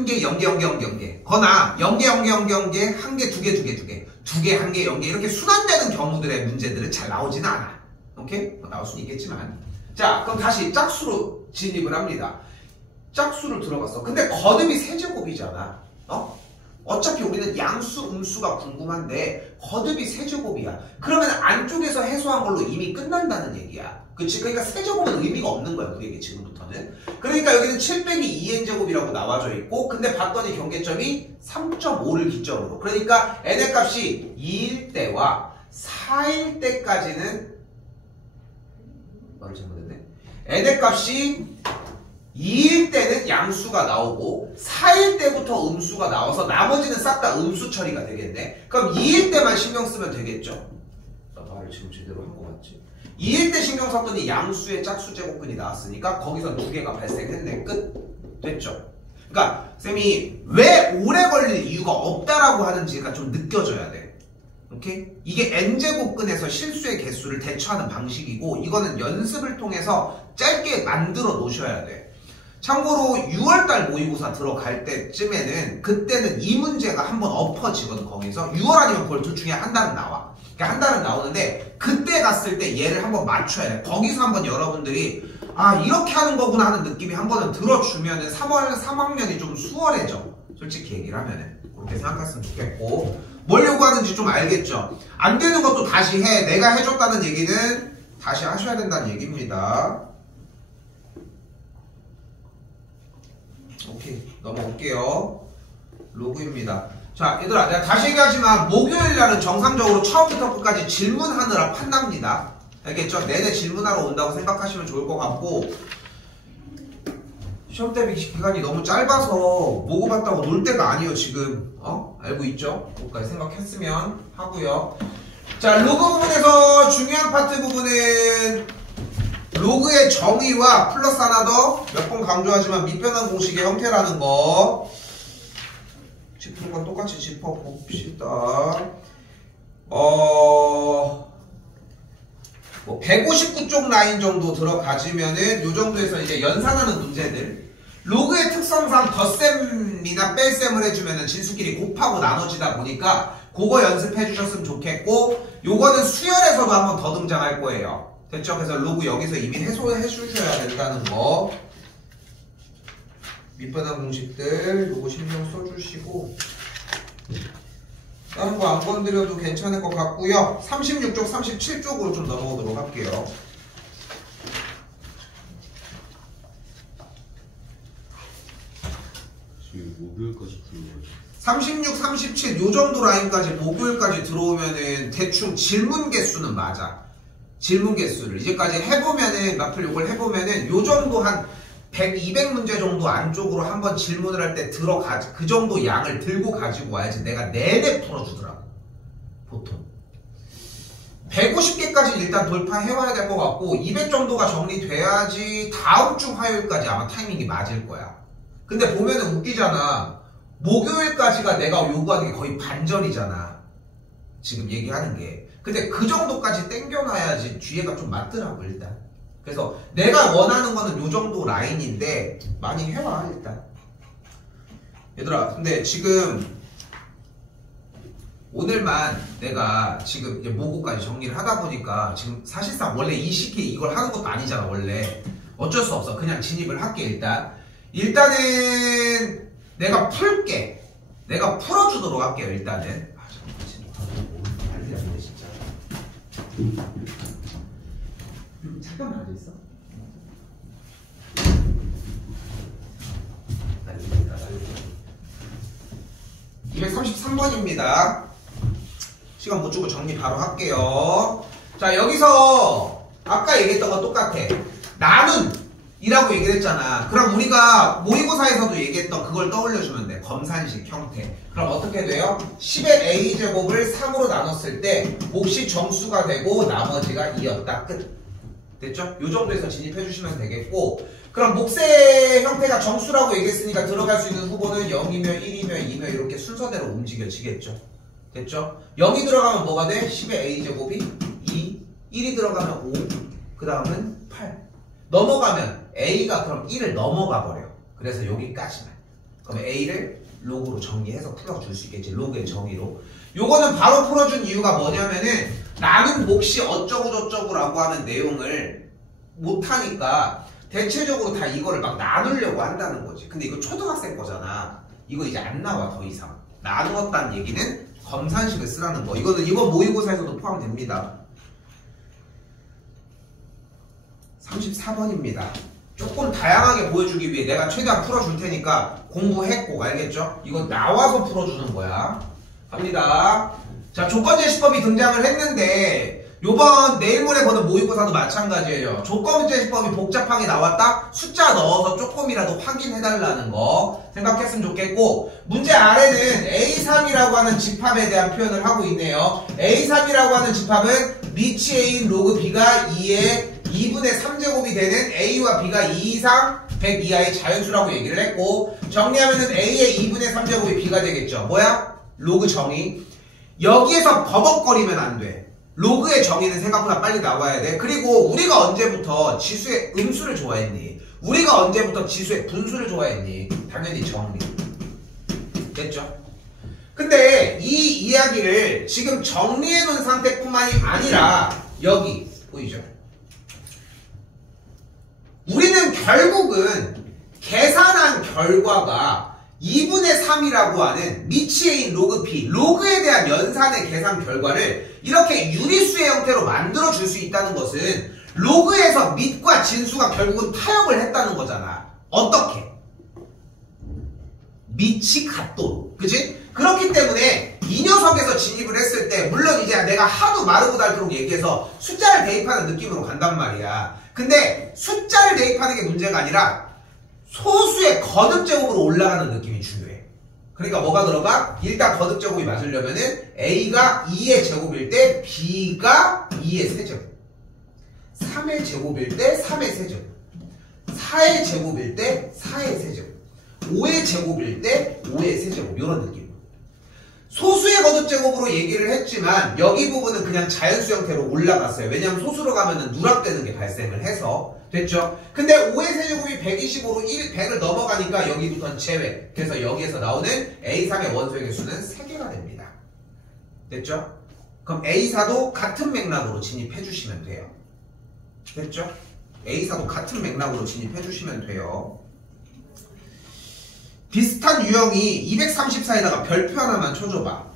개, 0개, 거나 0개, 한 개, 두 개, 한 개, 0개 이렇게 순환되는 경우들의 문제들은 잘 나오지는 않아. 오케이? 나올 수는 있겠지만. 자, 그럼 다시 짝수로 진입을 합니다. 짝수를 들어갔어. 근데 거듭이 세제곱이잖아. 어차피 우리는 양수, 음수가 궁금한데 거듭이 세제곱이야. 그러면 안쪽에서 해소한 걸로 이미 끝난다는 얘기야. 그치? 그러니까 세제곱은 의미가 없는 거야. 우리에게 지금부터는. 그러니까 여기는 7 빼기 2n제곱이라고 나와져 있고 근데 봤더니 경계점이 3.5를 기점으로. 그러니까 n의 값이 2일 때와 4일 때까지는 말을 잘못했네. n의 값이 2일 때는 양수가 나오고 4일 때부터 음수가 나와서 나머지는 싹 다 음수 처리가 되겠네. 그럼 2일 때만 신경 쓰면 되겠죠. 나 말을 지금 제대로 한 거 맞지? 2일 때 신경 썼더니 양수의 짝수 제곱근이 나왔으니까 거기서 두 개가 발생했네. 끝. 됐죠? 그러니까 쌤이 왜 오래 걸릴 이유가 없다라고 하는지가 좀 느껴져야 돼. 오케이? 이게 n제곱근에서 실수의 개수를 대처하는 방식이고 이거는 연습을 통해서 짧게 만들어 놓으셔야 돼. 참고로 6월달 모의고사 들어갈 때쯤에는 그때는 이 문제가 한번 엎어지거든. 거기서 6월 아니면 9월 둘 중에 한 달은 나와. 그러니까 한 달은 나오는데 그때 갔을 때 얘를 한번 맞춰야 돼. 거기서 한번 여러분들이 아 이렇게 하는 거구나 하는 느낌이 한 번은 들어주면은 3학년이 좀 수월해져. 솔직히 얘기를 하면은 그렇게 생각했으면 좋겠고 뭘 요구하는지 좀 알겠죠? 안 되는 것도 다시 해. 내가 해줬다는 얘기는 다시 하셔야 된다는 얘기입니다. 오케이. 넘어올게요. 로그입니다. 자, 얘들아, 내가 다시 얘기하지만 목요일날은 정상적으로 처음부터 끝까지 질문하느라 판답니다. 알겠죠? 내내 질문하러 온다고 생각하시면 좋을 것 같고, 시험 대비 기간이 너무 짧아서 모고 봤다고 놀 때가 아니에요 지금. 알고 있죠? 그것까지 생각했으면 하고요. 자, 로그 부분에서 중요한 파트 부분은 로그의 정의와 플러스 하나 더 몇 번 강조하지만 밑변환 공식의 형태라는 거 짚는 건 똑같이 짚어봅시다. 159쪽 라인 정도 들어가지면은 요 정도에서 이제 연산하는 문제들, 로그의 특성상 덧셈이나 뺄셈을 해주면은 진수끼리 곱하고 나눠지다 보니까 그거 연습해 주셨으면 좋겠고, 요거는 수열에서도 한번 더 등장할 거예요. 됐죠? 그래서 로그 여기서 이미 해소해 주셔야 된다는 거. 밑변환 공식들 요거 신경 써주시고, 다른 거 안 건드려도 괜찮을 것 같고요. 36쪽, 37쪽으로 좀 넘어오도록 할게요. 지금 목요일까지 들어오죠. 36, 37 요 정도 라인까지 목요일까지 들어오면은 대충 질문 개수는 맞아. 질문 개수를 이제까지 해보면은 마플 요걸 해보면은 요 정도 한 100, 200문제 정도 안쪽으로 한번 질문을 할 때 들어가지, 그 정도 양을 들고 가지고 와야지 내가 내내 풀어주더라고. 보통 150개까지 일단 돌파해와야 될 것 같고 200 정도가 정리돼야지 다음 주 화요일까지 아마 타이밍이 맞을 거야. 근데 보면은 웃기잖아. 목요일까지가 내가 요구하는 게 거의 반전이잖아 지금 얘기하는 게. 근데 그 정도까지 땡겨놔야지 뒤에가 좀 맞더라고 일단. 그래서 내가 원하는 거는 요 정도 라인인데 많이 해와 일단. 얘들아, 근데 지금 오늘만 내가 지금 이제 모고까지 정리를 하다 보니까 지금 사실상 원래 이 시기에 이걸 하는 것도 아니잖아 원래. 어쩔 수 없어. 그냥 진입을 할게 일단. 일단은 내가 풀게. 내가 풀어주도록 할게요 일단은. 난리 났네 진짜. 잠깐만 앉아있어. 233번입니다. 시간 못 주고 정리 바로 할게요. 자, 여기서 아까 얘기했던 거 똑같아. 나눈 이라고 얘기를 했잖아. 그럼 우리가 모의고사에서도 얘기했던 그걸 떠올려주면 돼. 검산식 형태. 그럼 어떻게 돼요? 10의 a제곱을 3으로 나눴을 때 몫이 정수가 되고 나머지가 2였다. 끝. 됐죠? 요 정도에서 진입해주시면 되겠고, 그럼 몫의 형태가 정수라고 얘기했으니까 들어갈 수 있는 후보는 0이며 1이며 2며 이렇게 순서대로 움직여지겠죠? 됐죠? 0이 들어가면 뭐가 돼? 10의 a제곱이 2, 1이 들어가면 5, 그 다음은 8. 넘어가면 a가 그럼 1을 넘어가 버려. 그래서 여기까지만. 그럼 a를 로그로 정리해서 풀어줄 수 있겠지. 로그의 정의로. 요거는 바로 풀어준 이유가 뭐냐면은 나는 몫이 어쩌고 저쩌고라고 하는 내용을 못하니까 대체적으로 다 이거를 막 나누려고 한다는 거지. 근데 이거 초등학생 거잖아. 이거 이제 안 나와 더 이상. 나누었다는 얘기는 검산식을 쓰라는 거. 이건 모의고사에서도 포함됩니다. 34번입니다. 조금 다양하게 보여주기 위해 내가 최대한 풀어줄 테니까 공부했고, 알겠죠? 이거 나와서 풀어주는 거야. 갑니다. 자, 조건제시법이 등장을 했는데 요번 내일 모레 보는 모의고사도 마찬가지예요. 조건제시법이 복잡하게 나왔다? 숫자 넣어서 조금이라도 확인해달라는 거 생각했으면 좋겠고, 문제 아래는 A3이라고 하는 집합에 대한 표현을 하고 있네요. A3이라고 하는 집합은 미치 A인 로그 B가 2의 2분의 3제곱이 되는 A와 B가 2 이상 100 이하의 자연수라고 얘기를 했고, 정리하면은 A의 2분의 3제곱이 B가 되겠죠. 뭐야? 로그 정의. 여기에서 버벅거리면 안 돼. 로그의 정의는 생각보다 빨리 나와야 돼. 그리고 우리가 언제부터 지수의 음수를 좋아했니? 우리가 언제부터 지수의 분수를 좋아했니? 당연히 정리. 됐죠? 근데 이 이야기를 지금 정리해 놓은 상태뿐만이 아니라 여기 보이죠? 우리는 결국은 계산한 결과가 2분의 3이라고 하는 미치에인 로그 P, 로그에 대한 연산의 계산 결과를 이렇게 유리수의 형태로 만들어줄 수 있다는 것은 로그에서 밑과 진수가 결국은 타협을 했다는 거잖아. 어떻게? 밑이 같도. 그치? 그렇기 때문에 이 녀석에서 진입을 했을 때 물론 이제 내가 하도 마르고 닳도록 얘기해서 숫자를 대입하는 느낌으로 간단 말이야. 근데 숫자를 대입하는 게 문제가 아니라 소수의 거듭제곱으로 올라가는 느낌이 중요해. 그러니까 뭐가 들어가? 일단 거듭제곱이 맞으려면은 A가 2의 제곱일 때 B가 2의 세제곱, 3의 제곱일 때 3의 세제곱, 4의 제곱일 때 4의 세제곱, 5의 제곱일 때 5의 세제곱, 이런 느낌. 소수의 거듭제곱으로 얘기를 했지만 여기 부분은 그냥 자연수 형태로 올라갔어요. 왜냐하면 소수로 가면은 누락되는 게 발생을 해서. 됐죠? 근데 5의 세제곱이 125로 100을 넘어가니까 여기부터는 제외. 그래서 여기에서 나오는 A3의 원소의 개수는 3개가 됩니다. 됐죠? 그럼 A4도 같은 맥락으로 진입해 주시면 돼요. 됐죠? A4도 같은 맥락으로 진입해 주시면 돼요. 비슷한 유형이 234에다가 별표 하나만 쳐줘봐.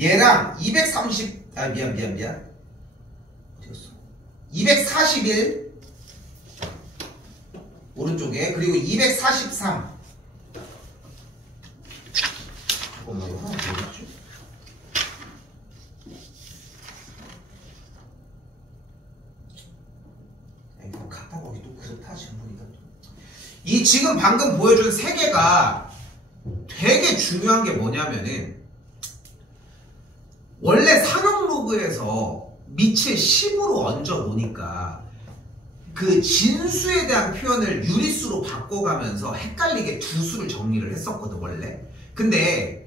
얘랑 230, 미안. 어디였어? 241 오른쪽에, 그리고 243. 잠깐만, 이거 하나 뭐였지? 이거 갖다 거기 또 그렇다 지금 보니까 또. 이 지금 방금 보여준 세 개가 되게 중요한 게 뭐냐면은 원래 상형 로그에서 밑을 10으로 얹어 놓으니까 그 진수에 대한 표현을 유리수로 바꿔가면서 헷갈리게 두 수를 정리를 했었거든 원래. 근데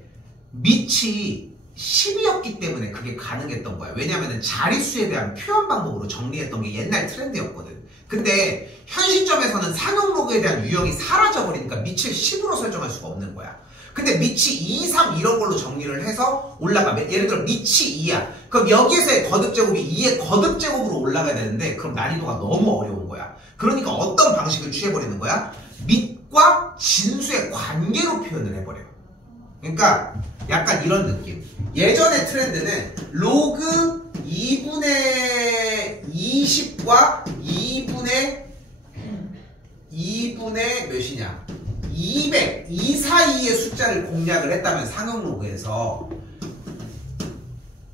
밑이 10이었기 때문에 그게 가능했던 거야. 왜냐면은 자릿수에 대한 표현 방법으로 정리했던 게 옛날 트렌드였거든. 근데 현 시점에서는 상형 로그에 대한 유형이 사라져버리니까 밑을 10으로 설정할 수가 없는 거야. 근데 밑이 2, 3 이런 걸로 정리를 해서 올라가. 예를 들어 밑이 2야. 그럼 여기에서의 거듭제곱이 2의 거듭제곱으로 올라가야 되는데 그럼 난이도가 너무 어려운 거야. 그러니까 어떤 방식을 취해버리는 거야? 밑과 진수의 관계로 표현을 해버려요. 그러니까 약간 이런 느낌. 예전의 트렌드는 로그 2분의 20과 2분의 몇이냐? 200, 이 사이의 숫자를 공략을 했다면 상형 로그에서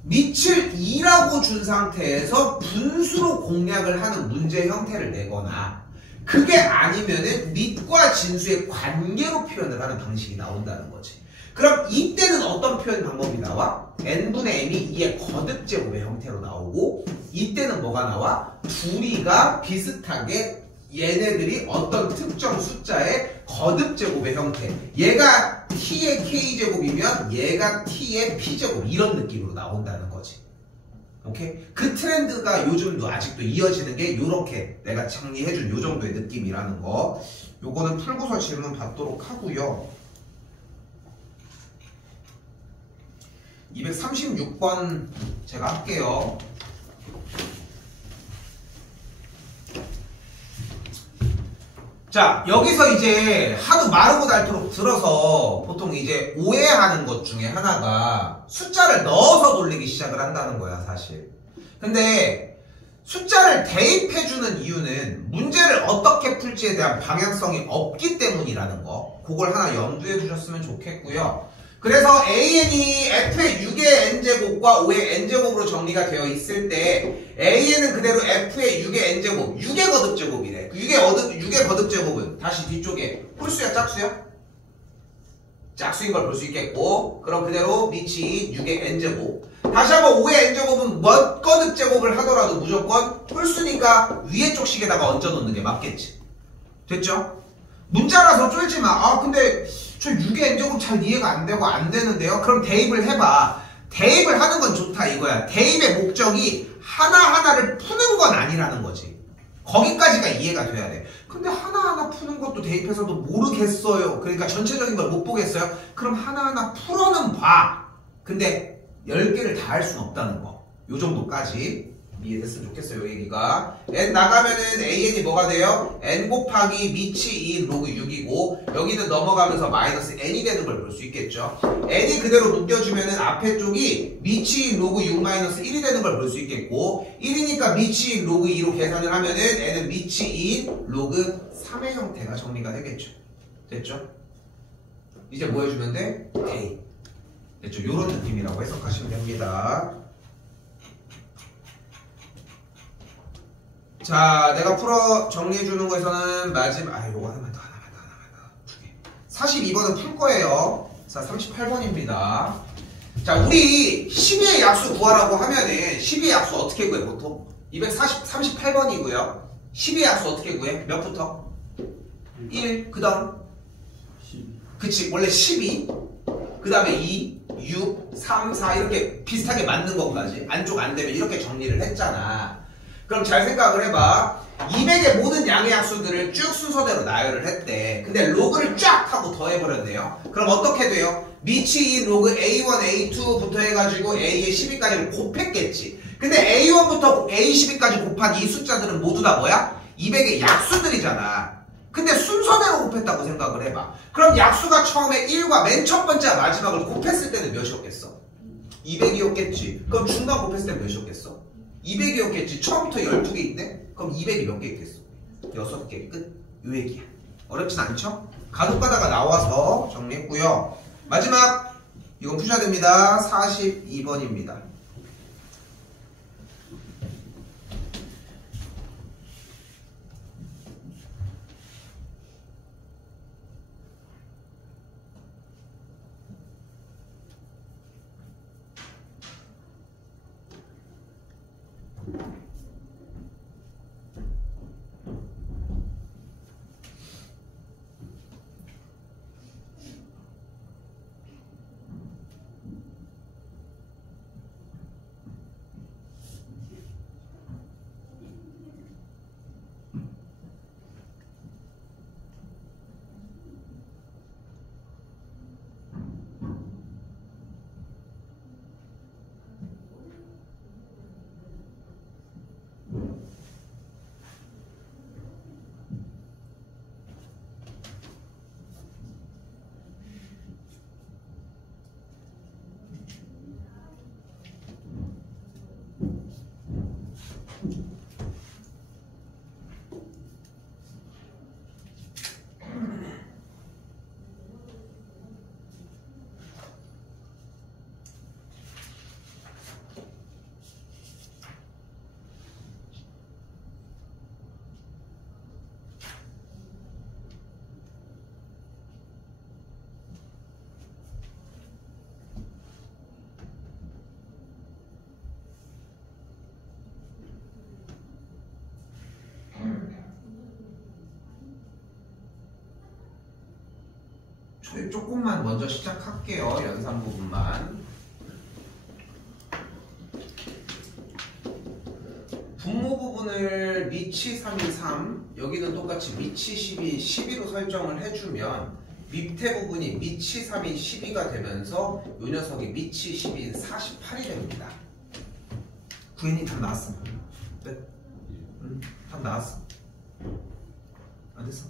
밑을 2라고 준 상태에서 분수로 공략을 하는 문제 형태를 내거나 그게 아니면은 밑과 진수의 관계로 표현을 하는 방식이 나온다는 거지. 그럼 이때는 어떤 표현 방법이 나와? n분의 m이 2의 거듭제곱의 형태로 나오고 이때는 뭐가 나와? 둘이가 비슷하게 얘네들이 어떤 특정 숫자의 거듭제곱의 형태, 얘가 t의 k제곱이면 얘가 t의 p제곱, 이런 느낌으로 나온다는 거지. 오케이? 그 트렌드가 요즘도 아직도 이어지는 게 요렇게 내가 정리해준 요 정도의 느낌이라는 거. 요거는 풀고서 질문 받도록 하고요. 236번 제가 할게요. 자, 여기서 이제 하도 마르고 닳도록 들어서 보통 이제 오해하는 것 중에 하나가 숫자를 넣어서 돌리기 시작을 한다는 거야, 사실. 근데 숫자를 대입해주는 이유는 문제를 어떻게 풀지에 대한 방향성이 없기 때문이라는 거. 그걸 하나 염두해 두셨으면 좋겠고요. 그래서 AN이 F의 6의 N제곱과 5의 N제곱으로 정리가 되어 있을 때 AN은 그대로 F의 6의 N제곱, 6의 거듭제곱이래. 6의 거듭제곱은 다시 뒤쪽에 홀수야 짝수야? 짝수인 걸 볼 수 있겠고, 그럼 그대로 밑이 6의 N제곱. 다시 한번 5의 N제곱은 몇 거듭제곱을 하더라도 무조건 홀수니까 위에 쪽 식에다가 얹어놓는 게 맞겠지. 됐죠? 문자라서 쫄지 마. 근데 저 6의 N제곱 잘 이해가 안 되고 안 되는데요? 그럼 대입을 해봐. 대입을 하는 건 좋다 이거야. 대입의 목적이 하나하나를 푸는 건 아니라는 거지. 거기까지가 이해가 돼야 돼. 근데 하나하나 푸는 것도 대입해서도 모르겠어요. 그러니까 전체적인 걸 못 보겠어요? 그럼 하나하나 풀어는 봐. 근데 10개를 다 할 수는 없다는 거. 요 정도까지 이해됐으면 좋겠어요, 얘기가. n 나가면은 an이 뭐가 돼요? n 곱하기 밑이 2인 로그 6이고 여기는 넘어가면서 마이너스 n이 되는 걸 볼 수 있겠죠. n이 그대로 묶여주면은 앞에 쪽이 밑이 2인 로그 6 마이너스 1이 되는 걸 볼 수 있겠고 1이니까 밑이 2인 로그 2로 계산을 하면은 n은 밑이 2인 로그 3의 형태가 정리가 되겠죠. 됐죠? 이제 뭐 해주면 돼? A. 됐죠? 요런 느낌이라고 해석하시면 됩니다. 자, 내가 풀어 정리해주는 거에서는 마지막, 요거 하나만 더. 42번은 풀 거예요. 자, 38번입니다. 자, 우리 12의 약수 구하라고 하면은 12의 약수 어떻게 구해, 보통? 38번이고요. 12의 약수 어떻게 구해? 몇부터? 1, 그 다음? 12. 그치, 원래 12, 그 다음에 2, 6, 3, 4 이렇게 비슷하게 맞는 것까지 안쪽 안 되면 이렇게 정리를 했잖아. 그럼 잘 생각을 해봐. 200의 모든 양의 약수들을 쭉 순서대로 나열을 했대. 근데 로그를 쫙 하고 더해버렸네요. 그럼 어떻게 돼요? 미치인 로그 A1, A2부터 해가지고 A의 12까지를 곱했겠지. 근데 A1부터 A12까지 곱한 이 숫자들은 모두 다 뭐야? 200의 약수들이잖아. 근데 순서대로 곱했다고 생각을 해봐. 그럼 약수가 처음에 1과 맨 첫 번째와 마지막을 곱했을 때는 몇이었겠어? 200이었겠지. 그럼 중간 곱했을 때는 몇이었겠어? 200이었겠지. 처음부터 12개인데? 그럼 200이 몇 개 있겠어? 6개. 끝. 요 얘기야. 어렵진 않죠? 가독가다가 나와서 정리했고요. 마지막 이건 푸셔야 됩니다. 42번입니다. 조금만 먼저 시작할게요. 연산 부분만. 분모 부분을 미치 3인 3, 여기는 똑같이 미치 12인 12로 설정을 해주면 밑에 부분이 미치 3인 12가 되면서 이 녀석이 미치 12인 48이 됩니다. 구현이 답 나왔어. 네? 답 나왔어. 안 됐어?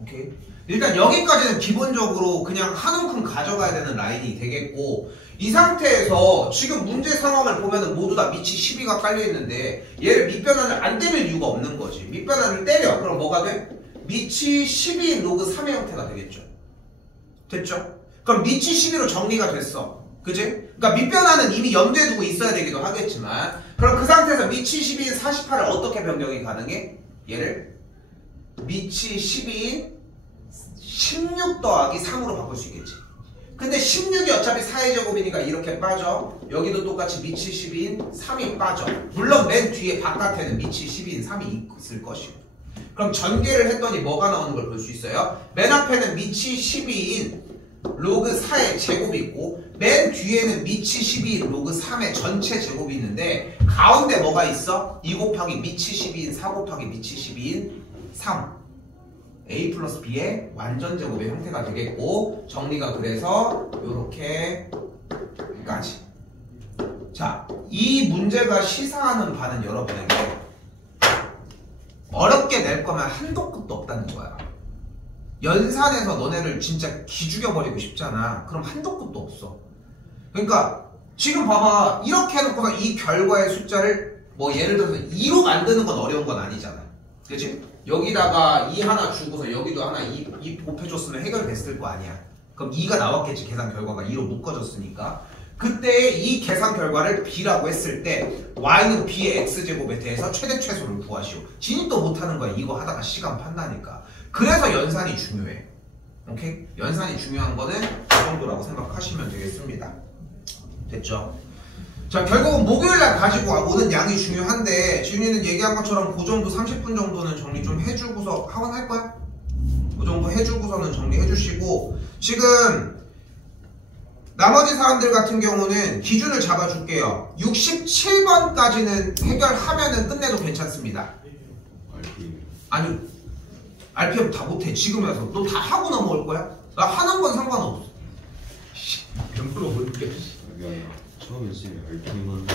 오케이. 일단 여기까지는 기본적으로 그냥 한 움큼 가져가야 되는 라인이 되겠고, 이 상태에서 지금 문제 상황을 보면은 모두 다 미치 12가 깔려있는데 얘를 밑변환을 안 때릴 이유가 없는 거지. 밑변환을 때려. 그럼 뭐가 돼? 미치 12인 로그 3의 형태가 되겠죠. 됐죠? 그럼 미치 12로 정리가 됐어. 그지? 그러니까 밑변환은 이미 염두에 두고 있어야 되기도 하겠지만, 그럼 그 상태에서 미치 12인 48을 어떻게 변경이 가능해? 얘를 미치 12인 16 더하기 3으로 바꿀 수 있겠지. 근데 16이 어차피 4의 제곱이니까 이렇게 빠져. 여기도 똑같이 미치 12인 3이 빠져. 물론 맨 뒤에 바깥에는 미치 12인 3이 있을 것이고. 그럼 전개를 했더니 뭐가 나오는 걸 볼 수 있어요? 맨 앞에는 미치 12인 로그 4의 제곱이 있고, 맨 뒤에는 미치 12인 로그 3의 전체 제곱이 있는데, 가운데 뭐가 있어? 2 곱하기 미치 12인 4 곱하기 미치 12인 3. A 플러스 B의 완전 제곱의 형태가 되겠고, 정리가 그래서 요렇게까지. 자, 이 문제가 시사하는 바는 여러분에게 어렵게 낼 거면 한도 끝도 없다는 거야. 연산에서 너네를 진짜 기죽여버리고 싶잖아. 그럼 한도 끝도 없어. 그러니까 지금 봐봐. 이렇게 해놓고서 이 결과의 숫자를 뭐 예를 들어서 2로 만드는 건 어려운 건 아니잖아. 그치? 여기다가 2 하나 주고서 여기도 하나 2 곱해줬으면 해결됐을 거 아니야. 그럼 2가 나왔겠지. 계산 결과가 2로 묶어졌으니까. 그때 이 계산 결과를 b라고 했을 때 y는 b의 x제곱에 대해서 최대 최소를 구하시오. 진입도 못하는 거야. 이거 하다가 시간 판다니까. 그래서 연산이 중요해. 오케이? 연산이 중요한 거는 이 정도라고 생각하시면 되겠습니다. 됐죠? 자, 결국은 목요일날 가지고 오는 양이 중요한데 지훈이는 얘기한 것처럼 그 정도 30분 정도는 정리 좀 해주고서 학원 할 거야? 그 정도 해주고서는 정리해 주시고 지금 나머지 사람들 같은 경우는 기준을 잡아줄게요. 67번까지는 해결하면은 끝내도 괜찮습니다. 아니 RPM 다 못해. 지금이라서 너 다 하고 넘어올 거야? 나 하는 건 상관없어. 별로 모르게. 처음에 쌤이 RP만